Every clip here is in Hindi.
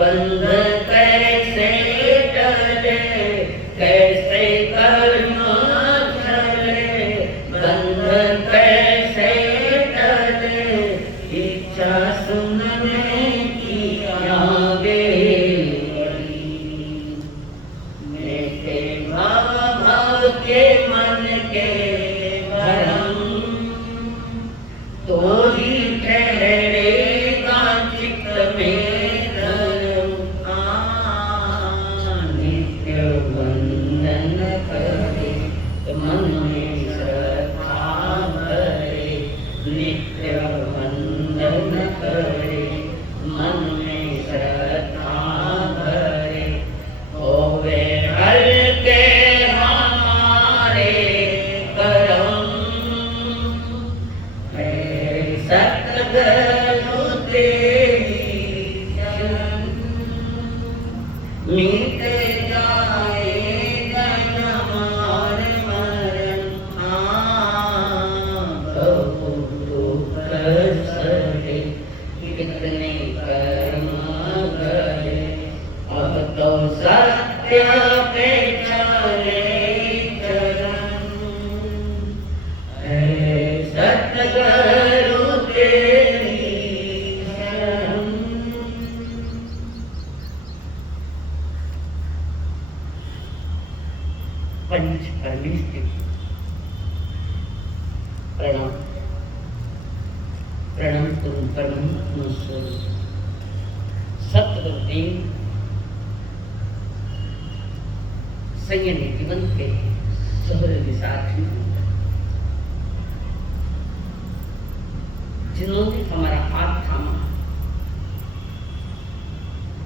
बंध कैसे टले, कैसे कर्म चले, बंध कैसे टले, इच्छा सुनने की आगे बढ़ी। मेरे भाव के मन के भरम, तो ही ठहरेगा चित्त में धर्म। नित्य वंदन करे मन में श्रद्धा भरे, नित्य वंदन करे मन में श्रद्धा भरे। होवे हल्के हमारे करम, सतगुरु तेरी शरण। मिट जाए जन्म और मरण, प्रभु दुख सहे कितने कर्म करे। अब तो सत्य पे चले चरण, सतगुरु तेरी शरण। पंच परमेश्वर प्रणाम। प्रणाम तुम परमात्मा स्वरूप सतगुरुदेव संयम जीवन के सहृदय साथी, जिन्होंने हमारा हाथ थामा,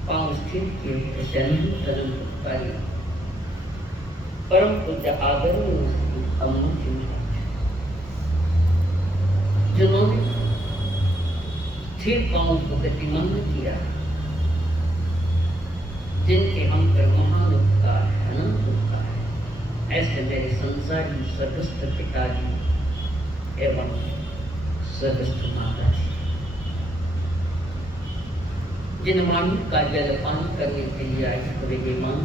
पांव स्थिर किए, जन्म धर्म पारी, परम पूज्य आदरणीय अम्मा जी, जिन्होंने स्थिर पांव को गतिमान किया, जिनके हम पर महान उपकार है, अनंत उपकार है, ऐसे मेरे संसारी स्वर्गस्थ पिताजी एवं स्वर्गस्थ माता जी, जिन मानव का जलपान करने के लिए आए हुए ये मान,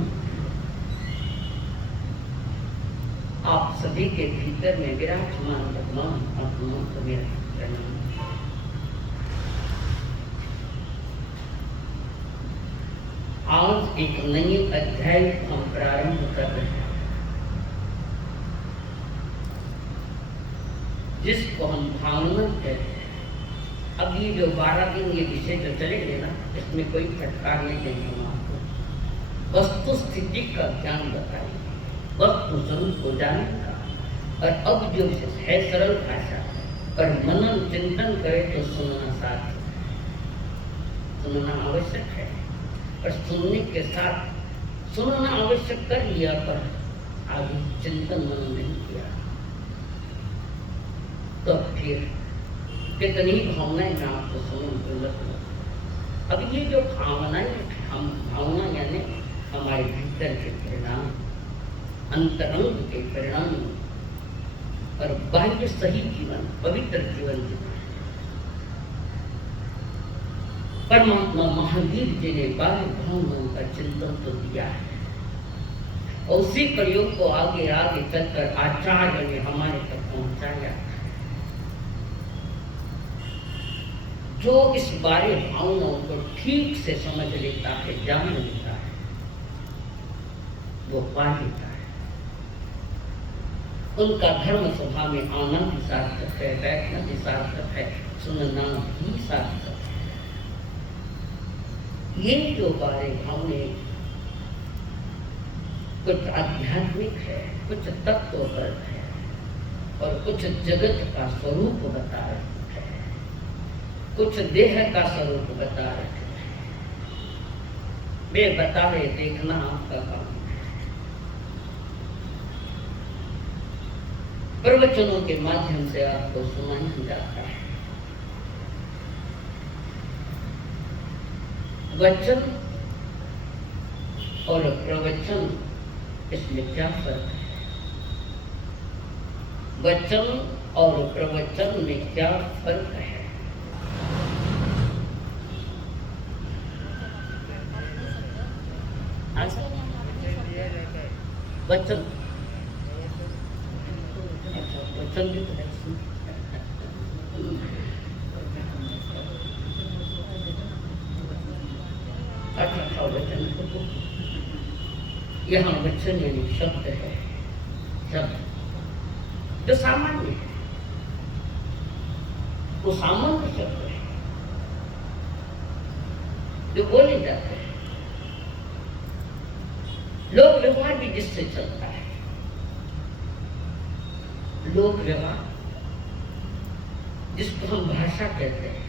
आप सभी के भीतर में विराजमान भगवान आत्मा को मेरा प्रणाम। आज एक नई अध्याय हम प्रारंभ कर रहे हैं, जिसको हम भावना कहते हैं। अब ये जो 12 दिन ये विषय जो चलेंगे ना, इसमें कोई फटकार नहीं देंगे हम आपको। वस्तु स्थिति का ज्ञान बताएंगे, वस्तु स्वरूप को जानने का। और अब जो है सरल भाषा, पर मनन चिंतन करे तो सुनना साथ, सुनना आवश्यक है। और सुनने के साथ सुनना आवश्यक कर लिया, पर आगे चिंतन मनन नहीं किया, तो फिर कितनी भावनाएं मैं आपको सुनूं। अब ये जो भावनाएं, हम भावना यानी हमारे भीतर के परिणाम, अंतरंग के परिणाम, और बाह्य सही जीवन, पवित्र जीवन जीवन। परमात्मा महावीर जी ने 12 भावनाओं का चिंतन तो दिया है, और उसी प्रयोग को आगे आगे चलकर आचार्य ने हमारे तक पहुंचाया। जो इस बारे भावनाओं को ठीक से समझ लेता है, जान लेता है, वो पा लेता है। उनका धर्म सभा में आना भी सार्थक है, बैठना भी सार्थक है, सुनना भी सार्थक है। ये जो बारे भावने कुछ आध्यात्मिक है, कुछ तत्वगत है, और कुछ जगत का स्वरूप बता रहे हैं, कुछ देह का स्वरूप बता रहे हैं। वे बता रहे, देखना आपका काम है। प्रवचनों के माध्यम से आपको सुनाया जाता है। वचन और प्रवचन, इसमें क्या फर्क है? वचन और प्रवचन में क्या फर्क है? वचन, वचन भी तो है। अच्छा वचन यहाँ वचन यानी शब्द है, शब्द जो सामान्य है, वो सामान्य शब्द है जो बोले जाते हैं। लोक व्यवहार भी जिससे चलता है, लोक व्यवहार जिसको हम भाषा कहते हैं,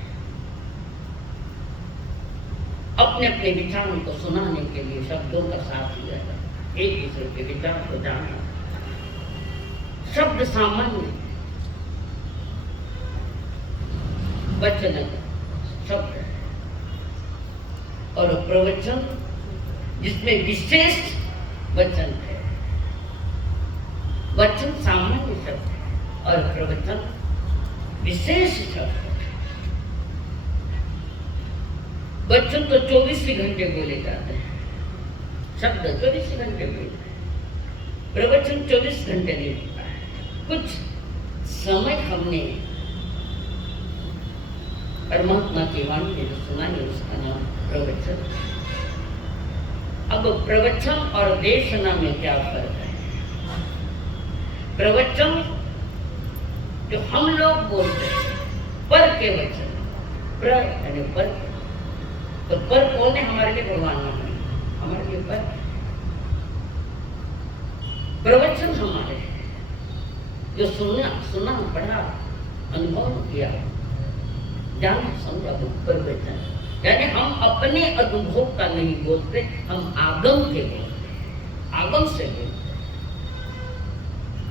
अपने अपने विचारों को सुनाने के लिए शब्दों का साथ लिया जाता है, एक दूसरे के विचार को जानना। शब्द सामान्य, वचन शब्द है, और प्रवचन जिसमें विशेष वचन है। वचन सामान्य शब्द है और प्रवचन विशेष शब्द है। वचन तो 24 घंटे बोले जाते हैं, शब्द 24 घंटे बोलते हैं, प्रवचन 24 घंटे नहीं होता है। कुछ समय हमने परमात्मा की वाणी में जो सुना है उसका नाम प्रवचन। अब प्रवचन और देशना में क्या फर्क है? प्रवचन जो हम लोग बोलते हैं, पर के वचन, प्र यानी पर, तो पर कौन है? हमारे लिए भगवान नहीं, हमारे लिए पर। प्रवचन हमारे जो सुना पढ़ा, अनुभव किया, जाना समझा, प्रवचन यानी हम अपने अनुभव का नहीं बोलते, हम आगम के बोलते, आगम से बोलते,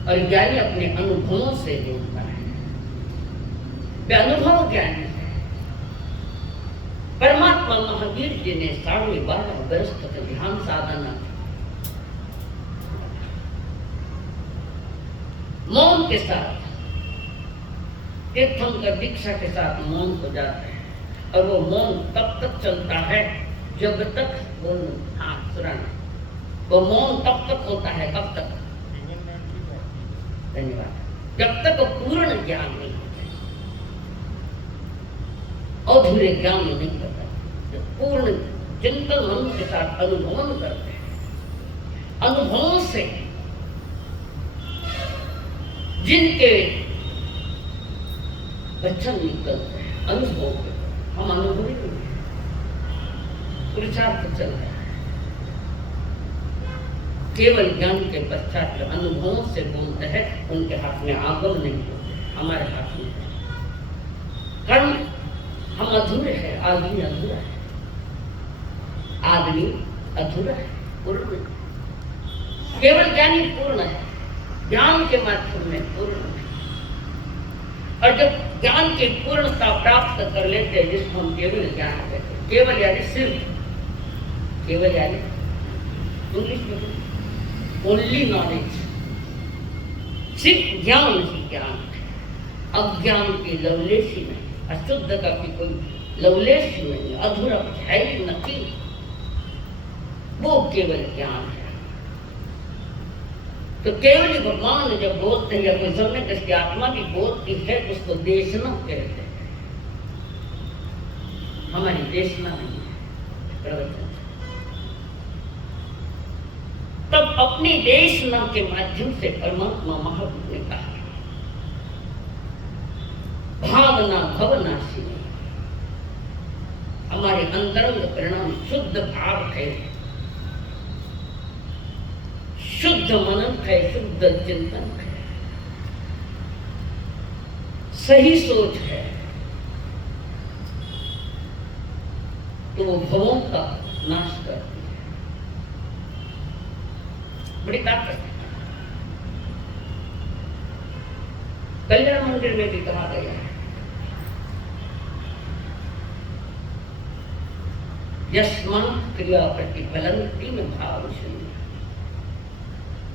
और ज्ञानी अपने अनुभवों से बोलता है। वे अनुभव ज्ञानी है। परमात्मा महावीर जी ने 12.5 वर्ष तक ध्यान साधना, मौन के साथ, तीर्थंकर दीक्षा के साथ मौन हो जाते हैं, और वो मौन तब तक चलता है जब तक वो वो मौन तब तक होता है, कब तक? धन्यवाद। जब तक पूर्ण ज्ञान नहीं होता, अधूरे ज्ञान नहीं होता। जब पूर्ण चिंतन मन के साथ अनुभव करते हैं, अनुभवों से जिनके वचन निकलते हैं, अनुभव के, हम अनुभवी नहीं, पुरुषार्थ चल रहा है। केवल ज्ञान के पश्चात जो अनुभवों से बोलते हैं, उनके हाथ में आगम नहीं होते, हमारे हाथ में है। कर्म हम अधूरे हैं, आदमी अधूरा है, आदमी अधूरा है, पूर्ण नहीं। केवल ज्ञानी पूर्ण है, ज्ञान के माध्यम में पूर्ण है। और जब ज्ञान की पूर्णता प्राप्त कर लेते हैं, जिसको हम केवल ज्ञान कहते हैं, केवल यानी सिर्फ, केवल यानी इंग्लिश में ओनली नॉलेज, सिर्फ ज्ञान ही ज्ञान है, अज्ञान की लवलेश ही नहीं, अशुद्ध का भी कोई लवलेश नहीं, अधूरा कुछ है ही नहीं, वो केवल ज्ञान है। तो केवल भगवान जब बोलते हैं, या कोई समय किसकी आत्मा भी बोलती है, उसको देशना कहते हैं। हमारी देशना नहीं है, प्रवचन। तब अपनी देशना के माध्यम से परमात्मा महावीर ने कहा, भावना भवनाशिनी, हमारे अंतरंग परिणाम शुद्ध भाव है, शुद्ध मनन है, शुद्ध चिंतन है, सही सोच है, तो वो भवों का नाश करती है। बड़ी ताकत है। कल्याण मंदिर में भी कहा गया है, यस्मात् क्रिया प्रतिफलन्ति में भाव शून्य,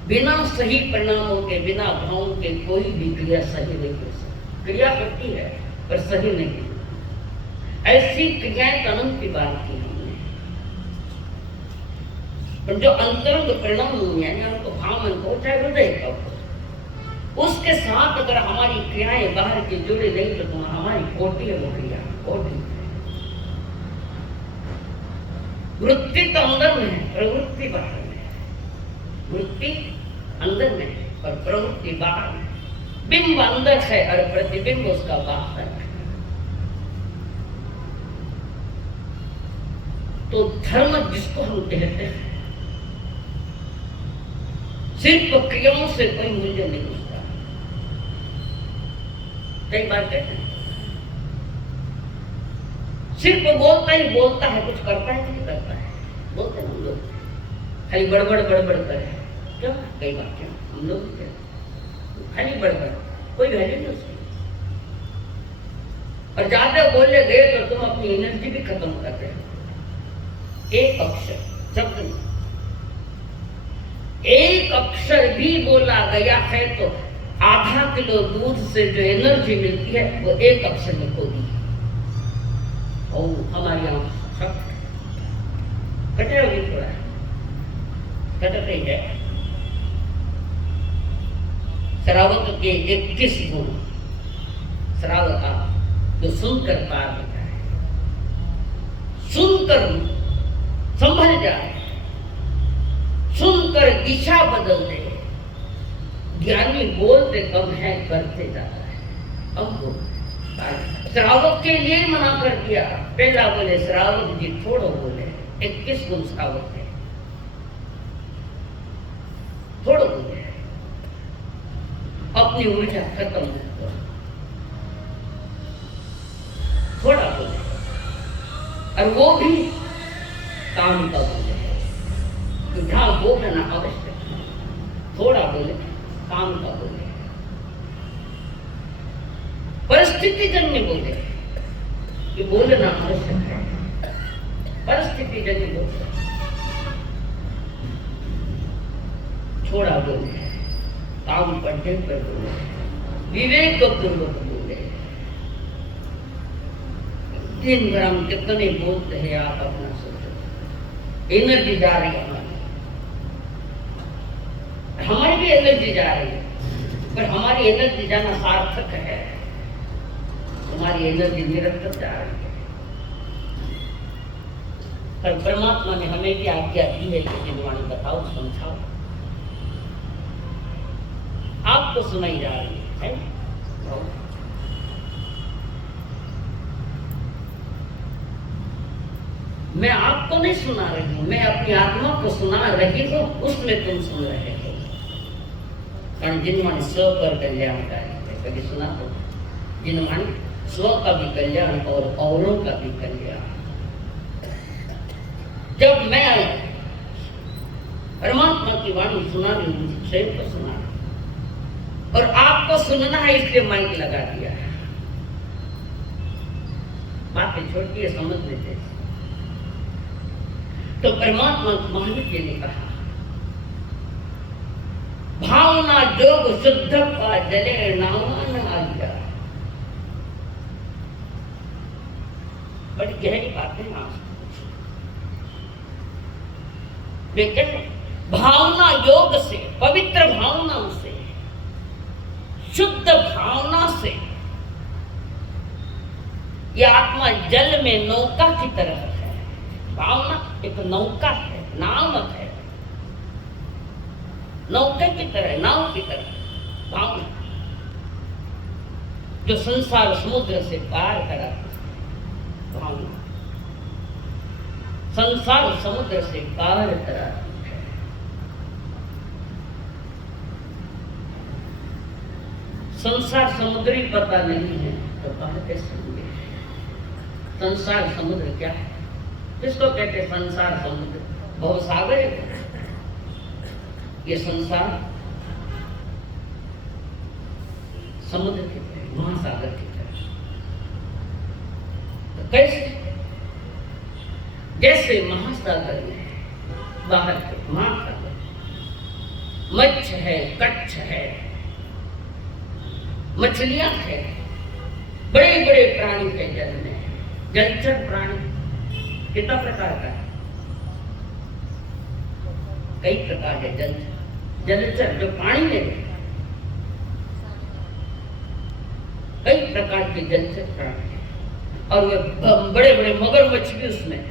बिना सही परिणामों के, बिना भावों के कोई भी क्रिया सही नहीं हो सकती। क्रिया होती है पर सही नहीं। ऐसी क्रियाएं अनंत की बात की हमने। पर जो अंतरंग परिणाम यानी हमको भाव मन को चाहे हृदय का हो, उसके साथ अगर हमारी क्रियाएं बाहर की जुड़ी नहीं तो हमारी कोटि है वो क्रिया कोटि। वृत्ति तो अंदर में है, प्रवृत्ति बाहर में है। वृत्ति अंदर में है और प्रवृत्ति बाहर में। बिंब अंदर है और प्रतिबिंब उसका बाहर है। तो धर्म जिसको हम कहते हैं, सिर्फ क्रियाओं से कोई मूल्य नहीं होता। कई बार कहते हैं सिर्फ बोलता ही बोलता है, कुछ करता है नहीं करता है। बोलते हैं हम लोग खाली बड़बड़ बड़बड़ करे, क्यों? कई बार क्यों हम लोग खाली बड़बड़, कोई वैल्यू नहीं उसकी। और ज्यादा बोलने गए तो तुम अपनी एनर्जी भी खत्म कर रहे हो। एक अक्षर शब्द नहीं, एक अक्षर भी बोला गया है तो आधा किलो दूध से जो एनर्जी मिलती है वो एक अक्षर में खो दी। और हमारी आंख सब कटे हुए थोड़ा कट रही है। श्रावक के 21 गुण श्रावक जो सुनकर पार होता है, सुनकर संभल जाए, सुनकर दिशा बदल दे। ज्ञानी बोलते कम है करते ज्यादा है। अब श्रावक के लिए मना कर दिया। पहला बोले श्रावक जी थोड़ा बोले, 21 गुण श्रावक है, थोड़ा बोले, अपनी ऊर्जा खत्म कर, थोड़ा बोले, और वो भी काम का बोले। जहां बोलना आवश्यक, थोड़ा बोले, काम का बोले, परिस्थिति जन्य बोले, ये बोलना आवश्यक है। परिस्थिति जन्य बोले, थोड़ा बोले, काम पढ़ने पर बोले, विवेक पूर्वक बोले। दिन भर हम कितने बोलते हैं, आप अपना सोचो। एनर्जी जा रही है हमारी भी एनर्जी जा रही है, पर हमारी एनर्जी जाना सार्थक है, हमारी एनर्जी निरंतर जा रही है। पर परमात्मा ने हमें भी आज्ञा दी है कि जिनवाणी बताओ, समझाओ। आपको सुनाई जा रही है? मैं आपको नहीं सुना रही हूं, मैं अपनी आत्मा को सुना रही हूं, उसमें तुम सुन रहे हो। कारण जिनवाणी स्व पर कल्याणकारी है, कभी सुना हो? जिनवाणी स्व का भी कल्याण और औरों का भी कल्याण। जब मैं परमात्मा की वाणी सुना रही हूँ, स्वयं को सुना रही हूँ, और आपको सुनना है इसलिए माइक लगा दिया है। बातें छोटी है, समझ लेते। तो परमात्मा महावीर जी ने कहा, भावना जोग शुद्ध का जले नामान आज्ञा। बड़ी गहरी बातें आप लेकिन भावना योग से, पवित्र भावना से, शुद्ध भावना से यह आत्मा जल में नौका की तरह है। भावना एक नौका है, नामक है, नौके की तरह, नाव की तरह भावना, जो संसार समुद्र से पार कराती है। भावना संसार समुद्र से पार कराती है। संसार समुद्री पता नहीं है तो पार कैसे होंगे? संसार समुद्र क्या है? किसको कहते हैं संसार समुद्र? भवसागर है ये संसार, समुद्र की तरह, महासागर की तरह। तो कैसे? जैसे महासागर में बाहर के महासागर मच्छ है, कच्छ है, मछलियां है, बड़े बड़े प्राणी है जल में। जलचर प्राणी कितना प्रकार का है? कई प्रकार के जलचर जो पानी में रहते, कई प्रकार के जलचर प्राणी हैं और वे बड़े बड़े मगरमच्छ भी उसमें।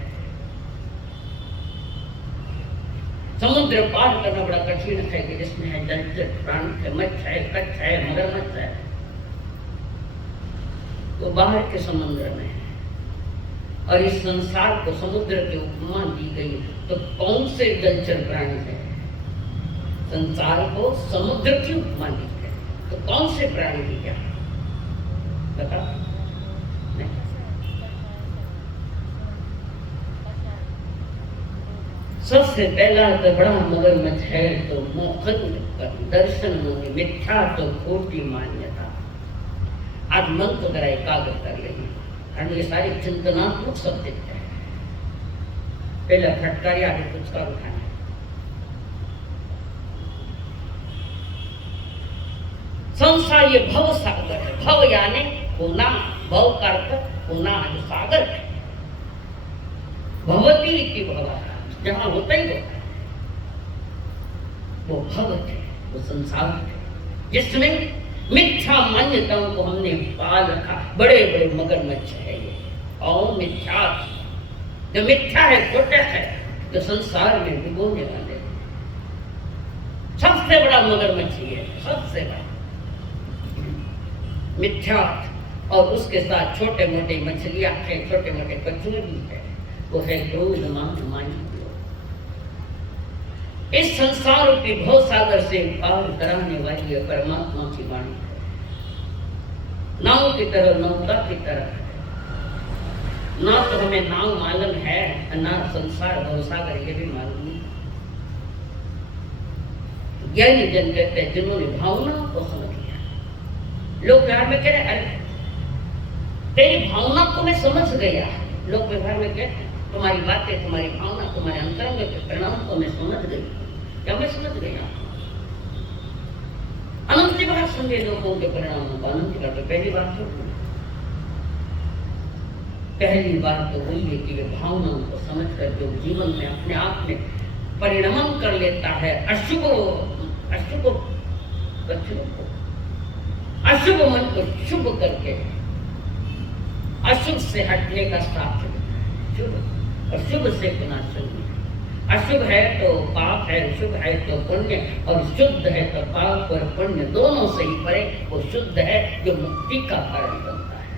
समुद्र पार करना बड़ा कठिन है कि जिसमें है जलचर प्राणी है, मच्छ है, कच्छ है, मगरमच्छ है, वो बाहर के समुद्र में है। और इस संसार को समुद्र की उपमा दी गई, तो कौन से जलचर प्राणी है? संसार को समुद्र की उपमा दी है, तो कौन से प्राणी की क्या बता? नहीं। सबसे पहला तो बड़ा मगरमच्छ है तो मोहन दर्शन होगी, मिथ्या तो खोटी मान्यता। आज मन को जरा एकाग्र कर लेंगे, कारण ये सारे चिंतनात्मक शब्द है। पहला फटकारी आगे कुछ का उठाना है। संसार ये भव सागर है, भव यानी होना, भव का अर्थ होना जो सागर है। भवती की भव जहां होता ही होता है, वो भव है, वो संसार है, जिसमें मिथ्या मान्यताओं को हमने पाल रखा। बड़े बड़े मगरमच्छ है ये, और मिथ्या जो मिथ्या है, खोटा है, जो संसार में डुबोने वाले। सबसे बड़ा मगरमच्छ ये है, सबसे बड़ा मिथ्या, और उसके साथ छोटे मोटे मछलियां हैं, छोटे मोटे कछुए भी है, वो है क्रोध मान माया। इस संसार के भव सागर से पार कराने वाली है परमात्मा की वाणी है। नाव की तरह, नौका की तरह है। ना तो हमें नाव मालूम है, ना संसार भव सागर ये भी मालूम नहीं। ज्ञानी जन कहते हैं जिन्होंने भावनाओं को समझ लिया। लोग व्यवहार में कह रहे अरे तेरी भावना को मैं समझ गया। लोग व्यवहार में कहते हैं तुम्हारी बातें, तुम्हारी भावना, तुम्हारे अंतरंग के परिणाम को मैं समझ गई। क्या मैं समझ गया? अनंत की बात सुन लोगों के परिणामों को, अनंत का तो पहली बात तो पहली बात तो वही है कि वे भावनाओं को समझकर जो जीवन में अपने आप में परिणमन कर लेता है, अशुभ मन को शुभ करके अशुभ से हटने का साथ शुभ, और शुभ से गुना शुभ। अशुभ है तो पाप है, शुभ है तो पुण्य, और शुद्ध है तो पाप और पुण्य दोनों से ही परे वो शुद्ध है, जो मुक्ति का कारण बनता है,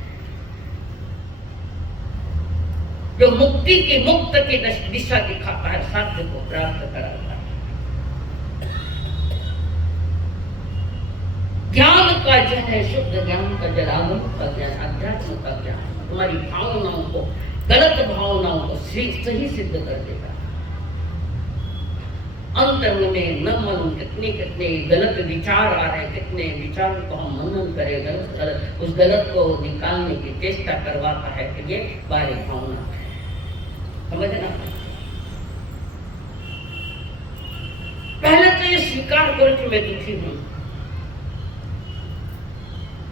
जो मुक्ति की मुक्त की दिशा दिखाता है, साध्य को प्राप्त कराता है। ज्ञान का जल है, शुद्ध ज्ञान का जल, आगम का ज्ञान, अध्यात्म का ज्ञान तुम्हारी भावनाओं को, गलत भावनाओं को सही सिद्ध कर देगा। अंतरंग में न मालूम कितने कितने गलत विचार आ रहे हैं, कितने विचारों को हम मनन करें, गलत उस गलत को निकालने की चेष्टा करवाता है कि ये बारे भावना है। समझना, पहले तो ये स्वीकार करो कि मैं दुखी हूं,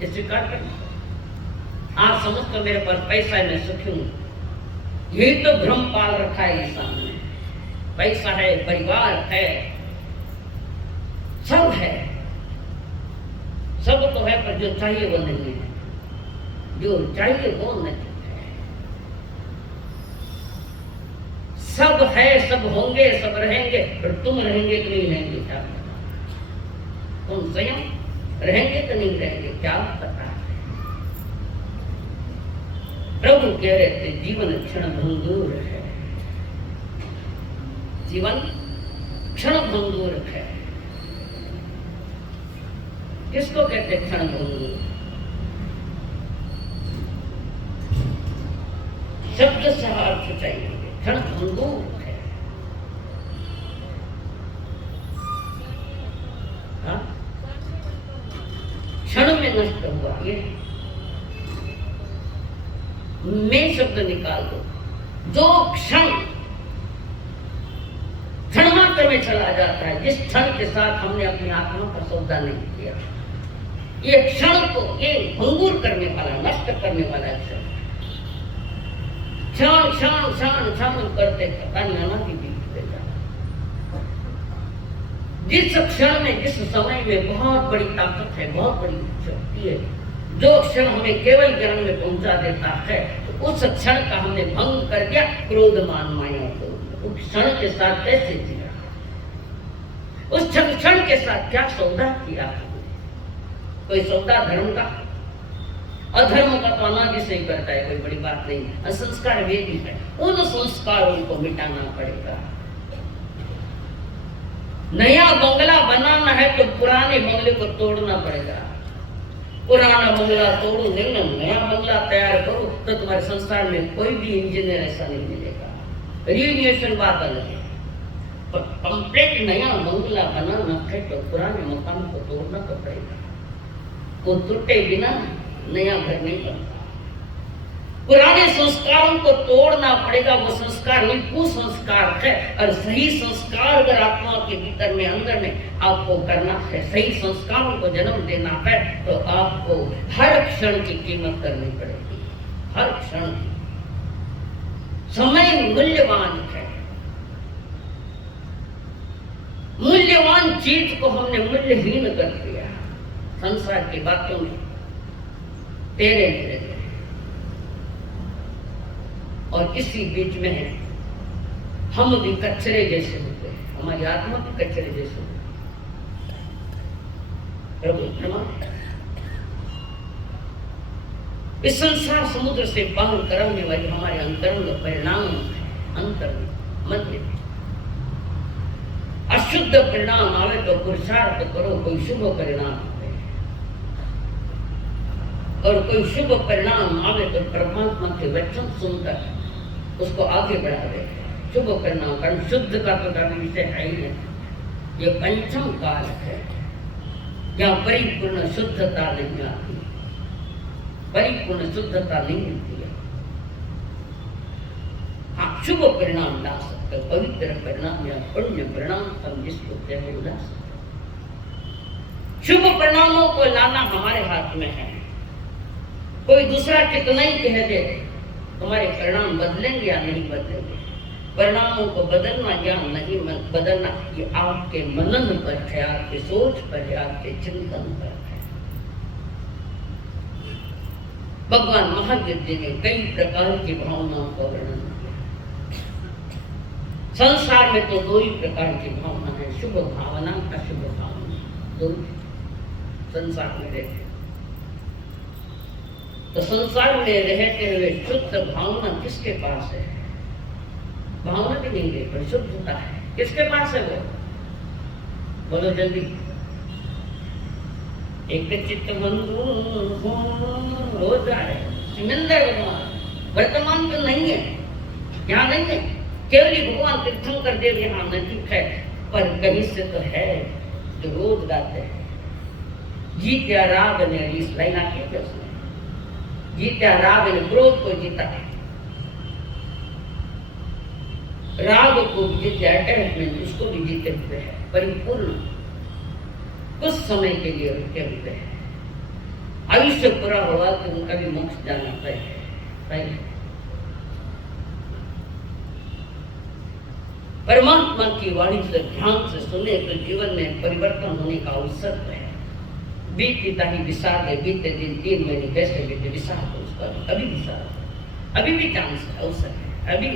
ये स्वीकार करना। आप समझते मेरे पास पैसा है, मैं सुखी हूं, यही तो भ्रम पाल रखा है इंसान ने। पैसा है, परिवार है, सब है, सब तो है, पर जो चाहिए वो नहीं है, जो चाहिए वो नहीं है। सब है, सब होंगे, सब रहेंगे, पर तुम रहेंगे कि नहीं रहेंगे क्या पता? तुम स्वयं रहेंगे कि नहीं रहेंगे क्या पता? प्रभु कह रहे थे जीवन क्षण भंगुर है, जीवन क्षण भंगुर है। किसको कहते क्षण भंगुर? शब्द से अर्थ चाहिए, क्षण भंगुर है। क्षण में नष्ट हुआ, ये मैं शब्द निकाल दो। जो क्षण क्षण में चला जाता है, जिस क्षण के साथ हमने अपनी आत्मा का सौदा नहीं किया, ये क्षण को ये भंगुर करने वाला, नष्ट करने वाला क्षण। क्षण क्षण क्षण क्षण करते पता नहीं आना की बीत जाता। जिस क्षण में, जिस समय में बहुत बड़ी ताकत है, बहुत बड़ी शक्ति है, जो क्षण हमें केवल ज्ञान में पहुंचा देता है, तो उस क्षण का हमने भंग कर दिया क्रोधमान माया को। उस क्षण के साथ कैसे जिया, उस क्षण के साथ क्या सौदा किया? कोई सौदा धर्म का, अधर्म का तो अनादि से ही करता है, कोई बड़ी बात नहीं। संस्कार वे भी है, उन संस्कारों को मिटाना पड़ेगा। नया बंगला बनाना है तो पुराने बंगले को तोड़ना पड़ेगा। पुराना बंगला तोड़ो नहीं, नया बंगला तैयार करो, तो तुम्हारे संसार में कोई भी इंजीनियर ऐसा नहीं मिलेगा। रिन्यूएशन बात अलग है, पर कंप्लीट नया बंगला बनाना है तो पुराने मकान को तोड़ना तो पड़ेगा। वो टूटे बिना नया घर नहीं बनता। पुराने संस्कारों को तोड़ना पड़ेगा। वो संस्कार नहीं, कुसंस्कार है। और सही संस्कार अगर आत्मा के भीतर में, अंदर में आपको करना है, सही संस्कारों को जन्म देना है, तो आपको हर क्षण की कीमत करनी पड़ेगी। हर क्षण की। समय मूल्यवान है। मूल्यवान चीज को हमने मूल्यहीन कर दिया संसार की बातों में, तेरे तेरे। और इसी बीच में हम भी कचरे जैसे होते हैं, हमारी आत्मा भी कचरे जैसे होती है। प्रभु इस संसार समुद्र से पार कराने वाली हमारे अंतरंग परिणाम अंतरंग मन में अशुद्ध परिणाम आवे तो पुरुषार्थ करो, कोई शुभ परिणाम आवे, और कोई शुभ परिणाम आवे तो परमात्मा के वचन सुनकर उसको आगे बढ़ा दे। शुभ परिणाम, कारण शुद्ध का तो कभी विषय है ही नहीं। ये पंचम काल है जहाँ परिपूर्ण शुद्धता नहीं आती, परिपूर्ण शुद्धता नहीं मिलती है। हाँ, शुभ परिणाम ला सकते, पवित्र परिणाम या पुण्य परिणाम हम जिसको कहते ला सकते। शुभ परिणामों को लाना हमारे हाथ में है। कोई दूसरा कितना ही कह दे तुम्हारे परिणाम बदलेंगे या नहीं बदलेंगे, परिणामों को बदलना या नहीं बदलना ये आपके मनन पर है, आपके सोच पर है, आपके चिंतन पर है। भगवान महावीर जी ने कई प्रकार की भावनाओं का वर्णन किया। संसार में तो दो ही प्रकार की भावना है, शुभ भावना, अशुभ भावना, दो संसार में रहते। तो संसार में रहते हुए शुद्ध भावना किसके पास है? भावना भी नहीं है, पर शुद्धता है किसके पास है? वो बोलो जल्दी। एक चित्त बंधु हो जाए सिमंदर भगवान वर्तमान तो नहीं है, यहाँ नहीं है। केवल भगवान तीर्थंकर देव यहाँ नजीक है, पर कहीं से तो है जो रोज गाते हैं। जीत्या राग ने इस लाइन आती है, उसने जीत्या राग ने क्रोध को जीता, राग को भी जीते, अटैचमेंट उसको भी जीते हुए है, परिपूर्ण कुछ समय के लिए रुके हुए हैं। आयुष्य पूरा हुआ तो उनका भी मोक्ष जाना तय है। परमात्मा की वाणी से ध्यान से सुने तो जीवन में परिवर्तन होने का अवसर है। बीतता ही विषाद है, बीते दिन 3 महीने कैसे बीते विषाद उसका अभी विषाद, अभी भी चांस है, अवसर है, अभी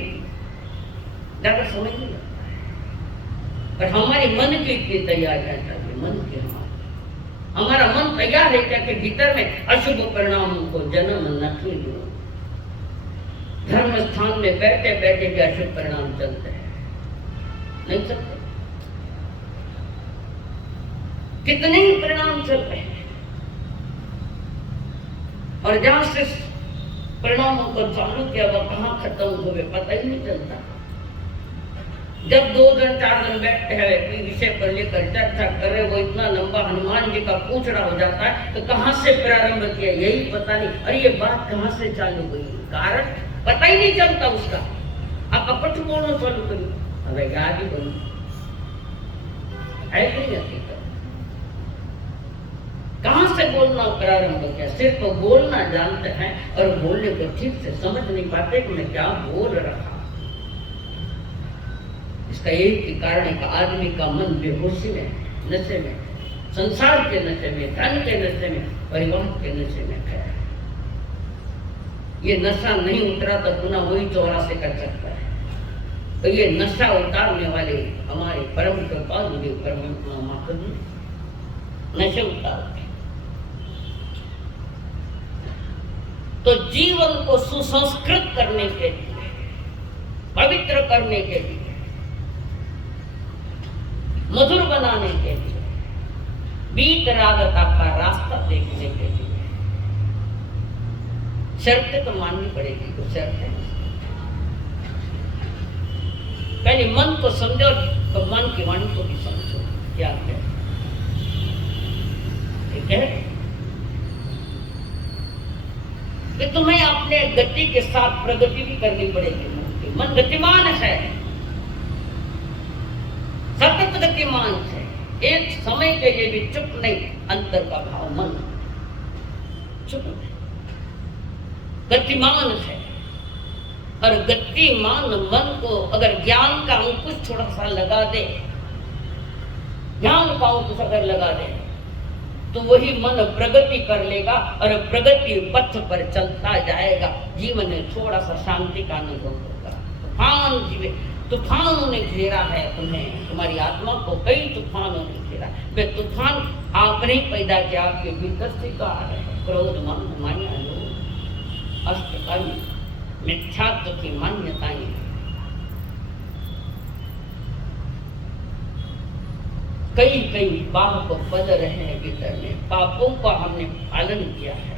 ज्यादा समय नहीं लगता है। पर हमारे मन की इतनी तैयारी चाहिए, मन की हमारा मन तैयार है क्या कि भीतर में अशुभ परिणामों को जन्म नहीं दो। धर्म स्थान में बैठे बैठे भी अशुभ परिणाम चलते हैं, नहीं चलते। कितने ही परिणाम चल रहे हैं, और जहां से परिणामों को चालू किया वो कहां खत्म हुए पता ही नहीं चलता। जब 2 दिन 4 दिन बैठते हैं कोई विषय पर लेकर चर्चा कर रहे, वो इतना लंबा हनुमान जी का पूछड़ा हो जाता है, तो कहां से प्रारंभ किया यही पता नहीं। अरे ये बात कहां से चालू हुई, कारण पता ही नहीं चलता उसका। आप अपट बोलना चालू करिए, अरे याद ही बोलो, ऐसे ही हकीकत कहां से बोलना प्रारंभ किया। सिर्फ बोलना जानते हैं और बोलने को ठीक से समझ नहीं पाते कि मैं क्या बोल रहा। इसका एक ही कारण है कि आदमी का मन बेहोशी में, नशे में, संसार के नशे में, धन के नशे में, परिवार के नशे में है। ये नशा नहीं उतरा तो पुनः वही 84 कर सकता है। तो ये नशा उतारने वाले हमारे परम कृपालु देव परमात्मा माता जी नशे उतारते। तो जीवन को सुसंस्कृत करने के लिए, पवित्र करने के लिए, मधुर बनाने के लिए, वीतरागता का रास्ता देखने के लिए शर्तें तो माननी पड़ेगी। कुछ शर्तें पहले मन को समझो, तो मन की वाणी को भी समझो क्या है। ठीक है कि तुम्हें अपने गति के साथ प्रगति भी करनी पड़ेगी। मन गतिमान है, सतत गतिमान है, एक समय के लिए भी चुप नहीं। अंतर का भाव मन चुप नहीं, गतिमान है। और गतिमान मन को अगर ज्ञान का अंकुश थोड़ा सा लगा दे, ज्ञान का अंकुश अगर लगा दे, तो वही मन प्रगति कर लेगा और प्रगति पथ पर चलता जाएगा। जीवन में थोड़ा सा शांति का अनुभव होगा। तूफानों ने घेरा है तुम्हें, तुम्हारी आत्मा को कई तूफानों ने घेरा। वे तूफान आपने ही पैदा किया, आपके भीतर से आ रहे हैं। क्रोध, मान, माया, लोभ, अष्टकर्म, मिथ्यात्व की मान्यताएं, कई कई पाप पल रहे हैं भीतर में। पापों का हमने पालन किया है।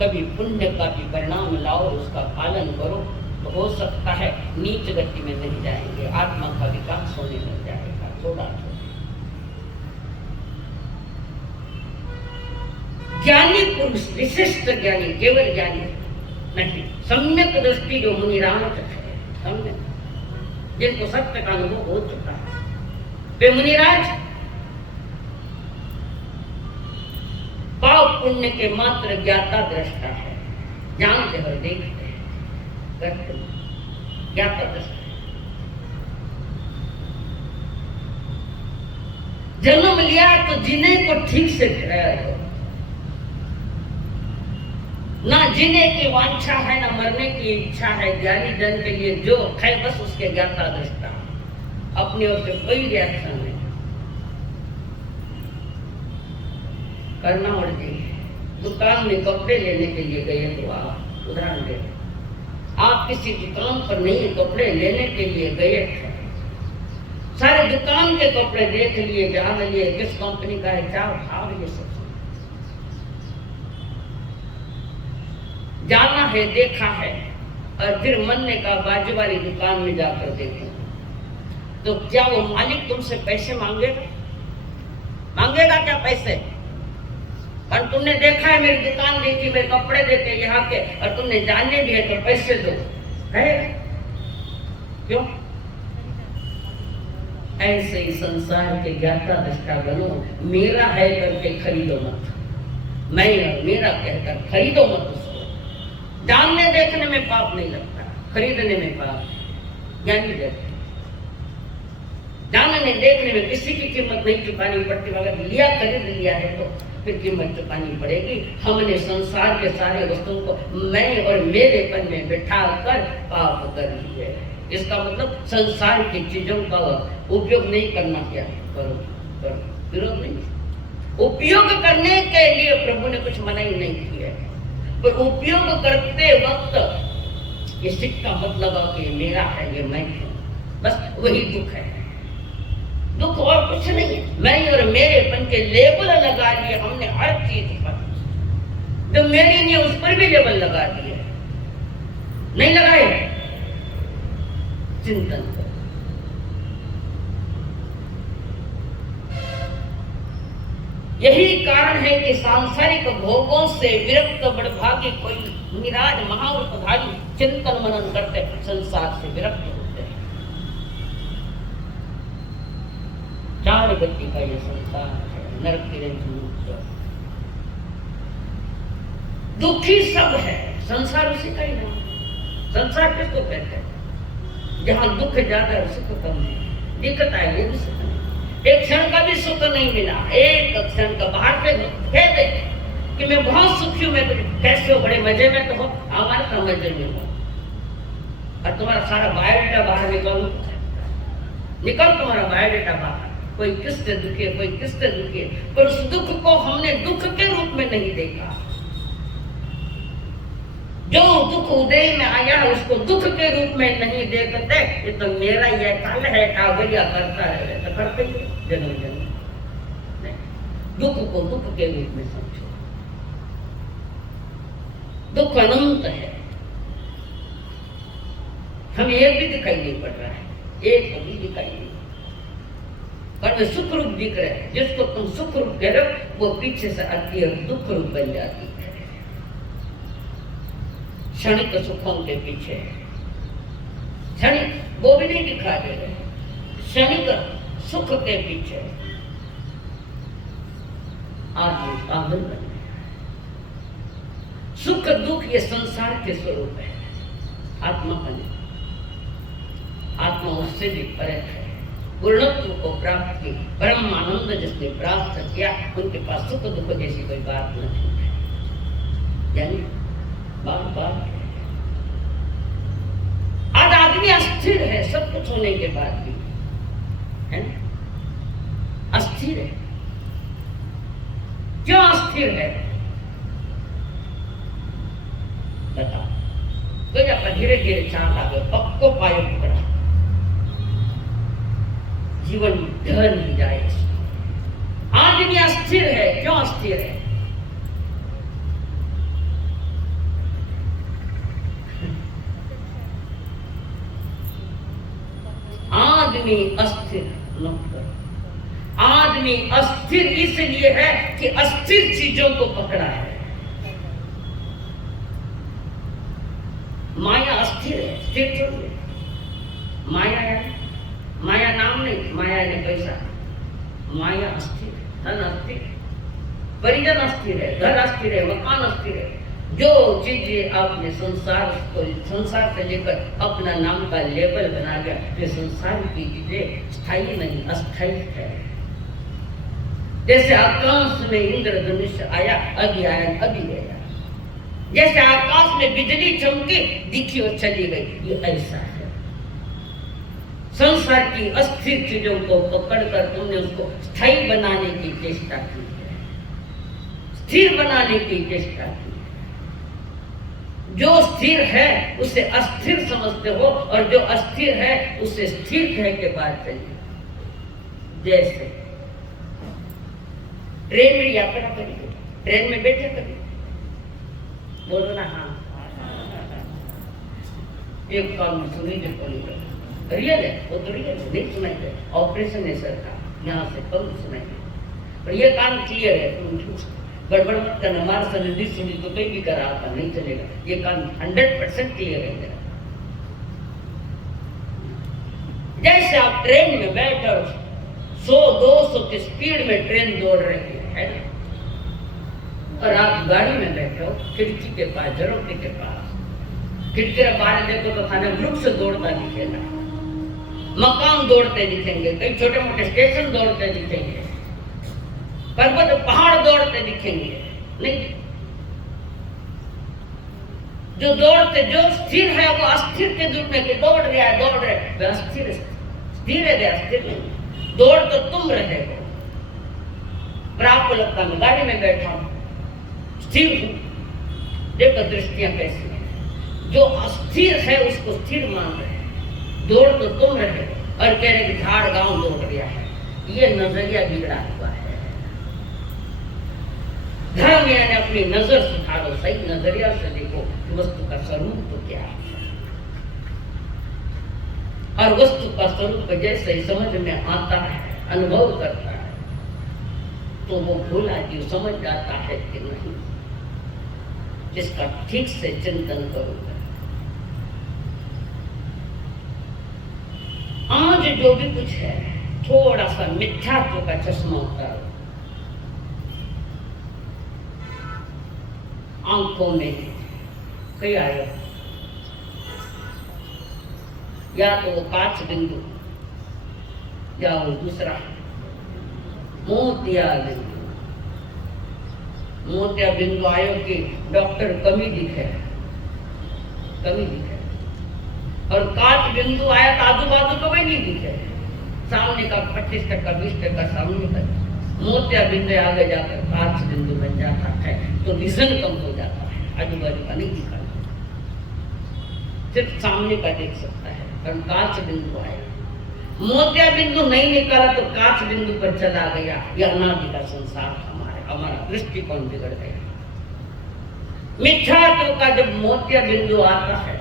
कभी पुण्य का भी परिणाम लाओ, उसका पालन करो, तो हो सकता है नीच गति में नहीं जाएंगे, आत्मा का विकास होने लग जाएगा। थोड़ा ज्ञानी पुरुष, विशिष्ट ज्ञानी, केवल ज्ञानी नहीं, सम्यक दृष्टि जो मुनिराज है, सम्यक जिनको सत्य का अनुभव हो चुका है, वे मुनिराज पाप पुण्य के मात्र ज्ञाता दृष्टा है। जानते हो, देखते हैं, करते हैं, ज्ञाता दृष्टा। जन्म लिया तो जीने को ठीक से हो, ना जीने की वांछा है, ना मरने की इच्छा है। ज्ञानी जन के लिए जो है बस उसके ज्ञाता दृष्टा, अपनी ओर से कोई रिएक्शन नहीं करना। और जी दुकान में कपड़े लेने के लिए गए तो आप उदाहरण दे, आप किसी दुकान पर नहीं कपड़े लेने के लिए गए, सारे दुकान के कपड़े देख लिए, जान लिए किस कंपनी का है, क्या भाव, ये सब जाना है, देखा है, और फिर मन ने कहा बाजू वाली दुकान में जाकर देखें, तो क्या वो मालिक तुमसे पैसे मांगेगा? मांगेगा क्या पैसे? और तुमने देखा है, मेरी दुकान देखी, मेरे कपड़े देखे यहाँ के, और तुमने जाने भी है तो पैसे दो, है क्यों? ऐसे ही संसार के ज्ञाता दृष्टा बनो। मेरा है करके खरीदो मत, मैं मेरा कहकर खरीदो मत। उसको जानने देखने में पाप नहीं लगता, खरीदने में पाप। ज्ञानी देखते, जानने देखने में किसी की कीमत नहीं चुकानी पड़ती, मगर लिया, खरीद लिया है तो फिर कीमत चुकानी पड़ेगी। हमने संसार के सारे वस्तुओं को मैं और मेरेपन में बिठा कर पाप कर लिए। इसका मतलब संसार की चीजों का उपयोग नहीं करना। क्या करो, विरोध नहीं। उपयोग करने के लिए प्रभु ने कुछ मनाही नहीं की है, पर उपयोग करते वक्त ये सिक्का मत लगा कि मेरा है, ये मैं हूं, बस वही दुख है। दुख और कुछ नहीं है। मैं और मेरेपन के लेबल लगा लिए हमने हर चीज पर, जो मेरी नहीं उस पर भी लेबल लगा दिए, नहीं लगाए। चिंतन करो। यही कारण है कि सांसारिक भोगों से विरक्त बड़भागी कोई निराज महाउपधारी चिंतन मनन करते संसार से विरक्त होते हैं। चार गति का यह संसार है, नरक की मुक्त। दुखी सब है, संसार उसी का ही नाम। संसार किसको कहते हैं? जहां दुख ज्यादा है सुख कम है, दिक्कत आए वो भी सुख नहीं, एक क्षण का भी सुख नहीं मिला, एक क्षण का बाहर से कह दे कि मैं बहुत सुखी हूं, मैं कैसे हो, बड़े मजे में तो हो, हमारे तो मजे में हो, और तुम्हारा सारा बायोडेटा बाहर निकल तुम्हारा बायोडेटा बाहर, कोई किससे दुखी है, कोई किससे दुखी है, पर उस दुख को हमने दुख के रूप में नहीं देखा। जो दुख उदय में आया उसको दुख के रूप में नहीं देखते, ये तो मेरा ये काल है, काबरिया करता है, तो करते ही जन्म जन्म। दुख को दुख के रूप में समझो, दुख अनंत है, हमें एक भी दिखाई नहीं पड़ रहा है, एक भी दिखाई नहीं, पर वे सुख रूप दिख रहे हैं, जिसको तुम सुख रूप कह रहे हो वो पीछे से आती है दुख रूप बन जाती है। क्षणिक सुखों के पीछे क्षणिक वो भी नहीं दिखा दे रहे, क्षणिक सुख के पीछे आदमी पागल बन गया। सुख दुख ये संसार के स्वरूप है, आत्मा का नहीं, आत्मा उससे भी परे है। पूर्णत्व को प्राप्त की, परम आनंद जिसने प्राप्त किया, उनके पास सुख दुख जैसी कोई बात नहीं है, यानी बार बार आज आदमी अस्थिर है, सब कुछ होने के बाद भी है ना, अस्थिर है। क्यों अस्थिर है बता, तो जब धीरे धीरे चांद आ गए, पक्को पायो पकड़ा, जीवन ढल नहीं जाए। आदमी अस्थिर है, क्यों अस्थिर है? आदमी अस्थिर आदमी अस्थिर इसलिए है कि अस्थिर चीजों को पकड़ा है। माया अस्थिर है, स्थिर थोड़ी है। माया है, माया नाम नहीं, माया ने पैसा, माया अस्थिर है, धन अस्थिर है, परिजन अस्थिर है, घर अस्थिर है, मकान अस्थिर है। जो चीजें आपने संसार से लेकर अपना नाम का लेबल बना दिया, ये संसार की चीजें स्थायी नहीं, अस्थायी है। जैसे आकाश में इंद्रधनुष आया, अभी आया, अभी गया। जैसे आकाश में बिजली चमकी, दिखी और चली गई, ये ऐसा है। संसार की अस्थिर चीजों को पकड़कर तुमने उसको स्थायी बनाने की चेष्टा की है, स्थिर बनाने की चेष्टा की। जो स्थिर है उसे अस्थिर समझते हो, और जो अस्थिर है उसे स्थिर कह के बात चाहिए। जैसे ट्रेन में यात्रा करिए, ट्रेन में बैठे करिए, बोलो ना हाँ, एक काम सुनी जो बोली रियल है, वो तो रियल है, नहीं सुनाई दे, ऑपरेशन है सर का, यहाँ से कम सुनाई दे, पर ये काम क्लियर है, गड़बड़ मत करना, हमारा सनदी सुनी तो कहीं भी करा आपका नहीं चलेगा, ये काम 100% क्लियर है। जैसे आप ट्रेन में बैठो, 100-200 की स्पीड में ट्रेन दौड़ रही है ना, और आप गाड़ी में बैठो, खिड़की के पास, झरोखे के पास, खिड़की के बाहर देखो तो खाना ग्रुप से दौड़ता दिखेगा, मकान दौड़ते दिखेंगे, कई छोटे मोटे स्टेशन दौड़ते दिखेंगे, पर्वत पहाड़ दौड़ते दिखेंगे, नहीं। जो दौड़ते, जो स्थिर है वो अस्थिर के रूप में दौड़ रहा है, दौड़ रहे वे अस्थिर, स्थिर है वे अस्थिर नहीं। दौड़ तो तुम रहे हो, पर आपको लगता मैं गाड़ी में बैठा हूं, स्थिर हूं। देखो दृष्टियां कैसी है, जो अस्थिर है उसको स्थिर मान रहे हैं, दौड़ तो तुम रहे हो, और कह रहे कि झाड़ गांव दौड़ रहा है, ये नजरिया बिगड़ा हुआ है। धर्म यानी अपनी नजर सुधारो, सही नजरिया से देखो कि वस्तु का स्वरूप तो क्या है, और वस्तु का स्वरूप जैसे ही समझ में आता है, अनुभव करता है, तो वो भोला जीव समझ जाता है कि नहीं, जिसका ठीक से चिंतन करूंगा। आज जो भी कुछ है, थोड़ा सा मिथ्यात्व का चश्मा उतारो, आंखों में कई आया, या तो वो काच बिंदु या वो दूसरा मोतिया बिंदु। मोतिया बिंदु आयो कि डॉक्टर कमी दिखे, कमी दिखे, और काच बिंदु आया तो आजू बाजू को भी नहीं दिखे, सामने का 25% 20% सामने का। मोतिया बिंदु आगे जाकर काच बिंदु बन जाता है तो विजन कम हो जाता है, आजू बाजू का नहीं दिखा, सिर्फ सामने का देख सकता है। पर काच बिंदु आया, मोतिया बिंदु नहीं निकाला तो काच बिंदु पर चला गया, यह अनादि का संसार हमारा दृष्टिकोण बिगड़ गया। मिथ्यात्व का जब मोतिया बिंदु आता है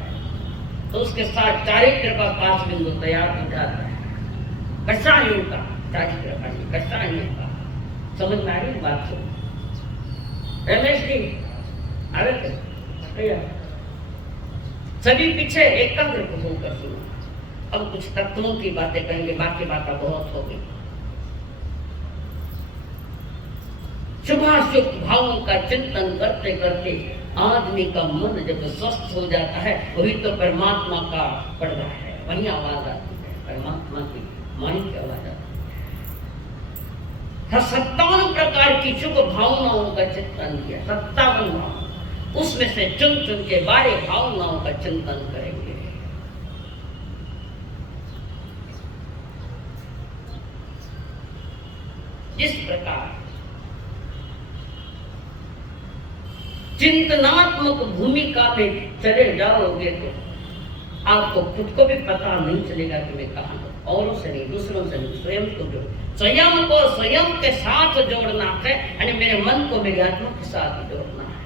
तो उसके साथ चारित्र का काच बिंदु तैयार हो जाता है। कसाइयों का चारित्र का, कसाइयों का, समझ में आ रही बात? सुन रमेश जी, अरे सभी पीछे एकाग्र होकर सुनो। अब कुछ तत्वों की बातें करेंगे, बाकी बातें बहुत हो गई। शुभाशुभ भावों का चिंतन करते करते आदमी का मन जब स्वस्थ हो जाता है वही तो परमात्मा का पर्दा है, वही आवाज आती है, परमात्मा की वाणी की आवाज आती है। 57 प्रकार की शुभ भावनाओं का चिंतन किया, 57 भाव, उसमें से चुन चुन के 12 भावनाओं का चिंतन करेंगे। जिस प्रकार चिंतनात्मक भूमिका में चले जाओगे तो आपको खुद को भी पता नहीं चलेगा कि मैं कहाँ हूँ। औरों से नहीं, दूसरों से नहीं, स्वयं को जोड़, स्वयं को स्वयं के साथ जोड़ना है, यानी मेरे मन को मेरी आत्मा के साथ जोड़ना है।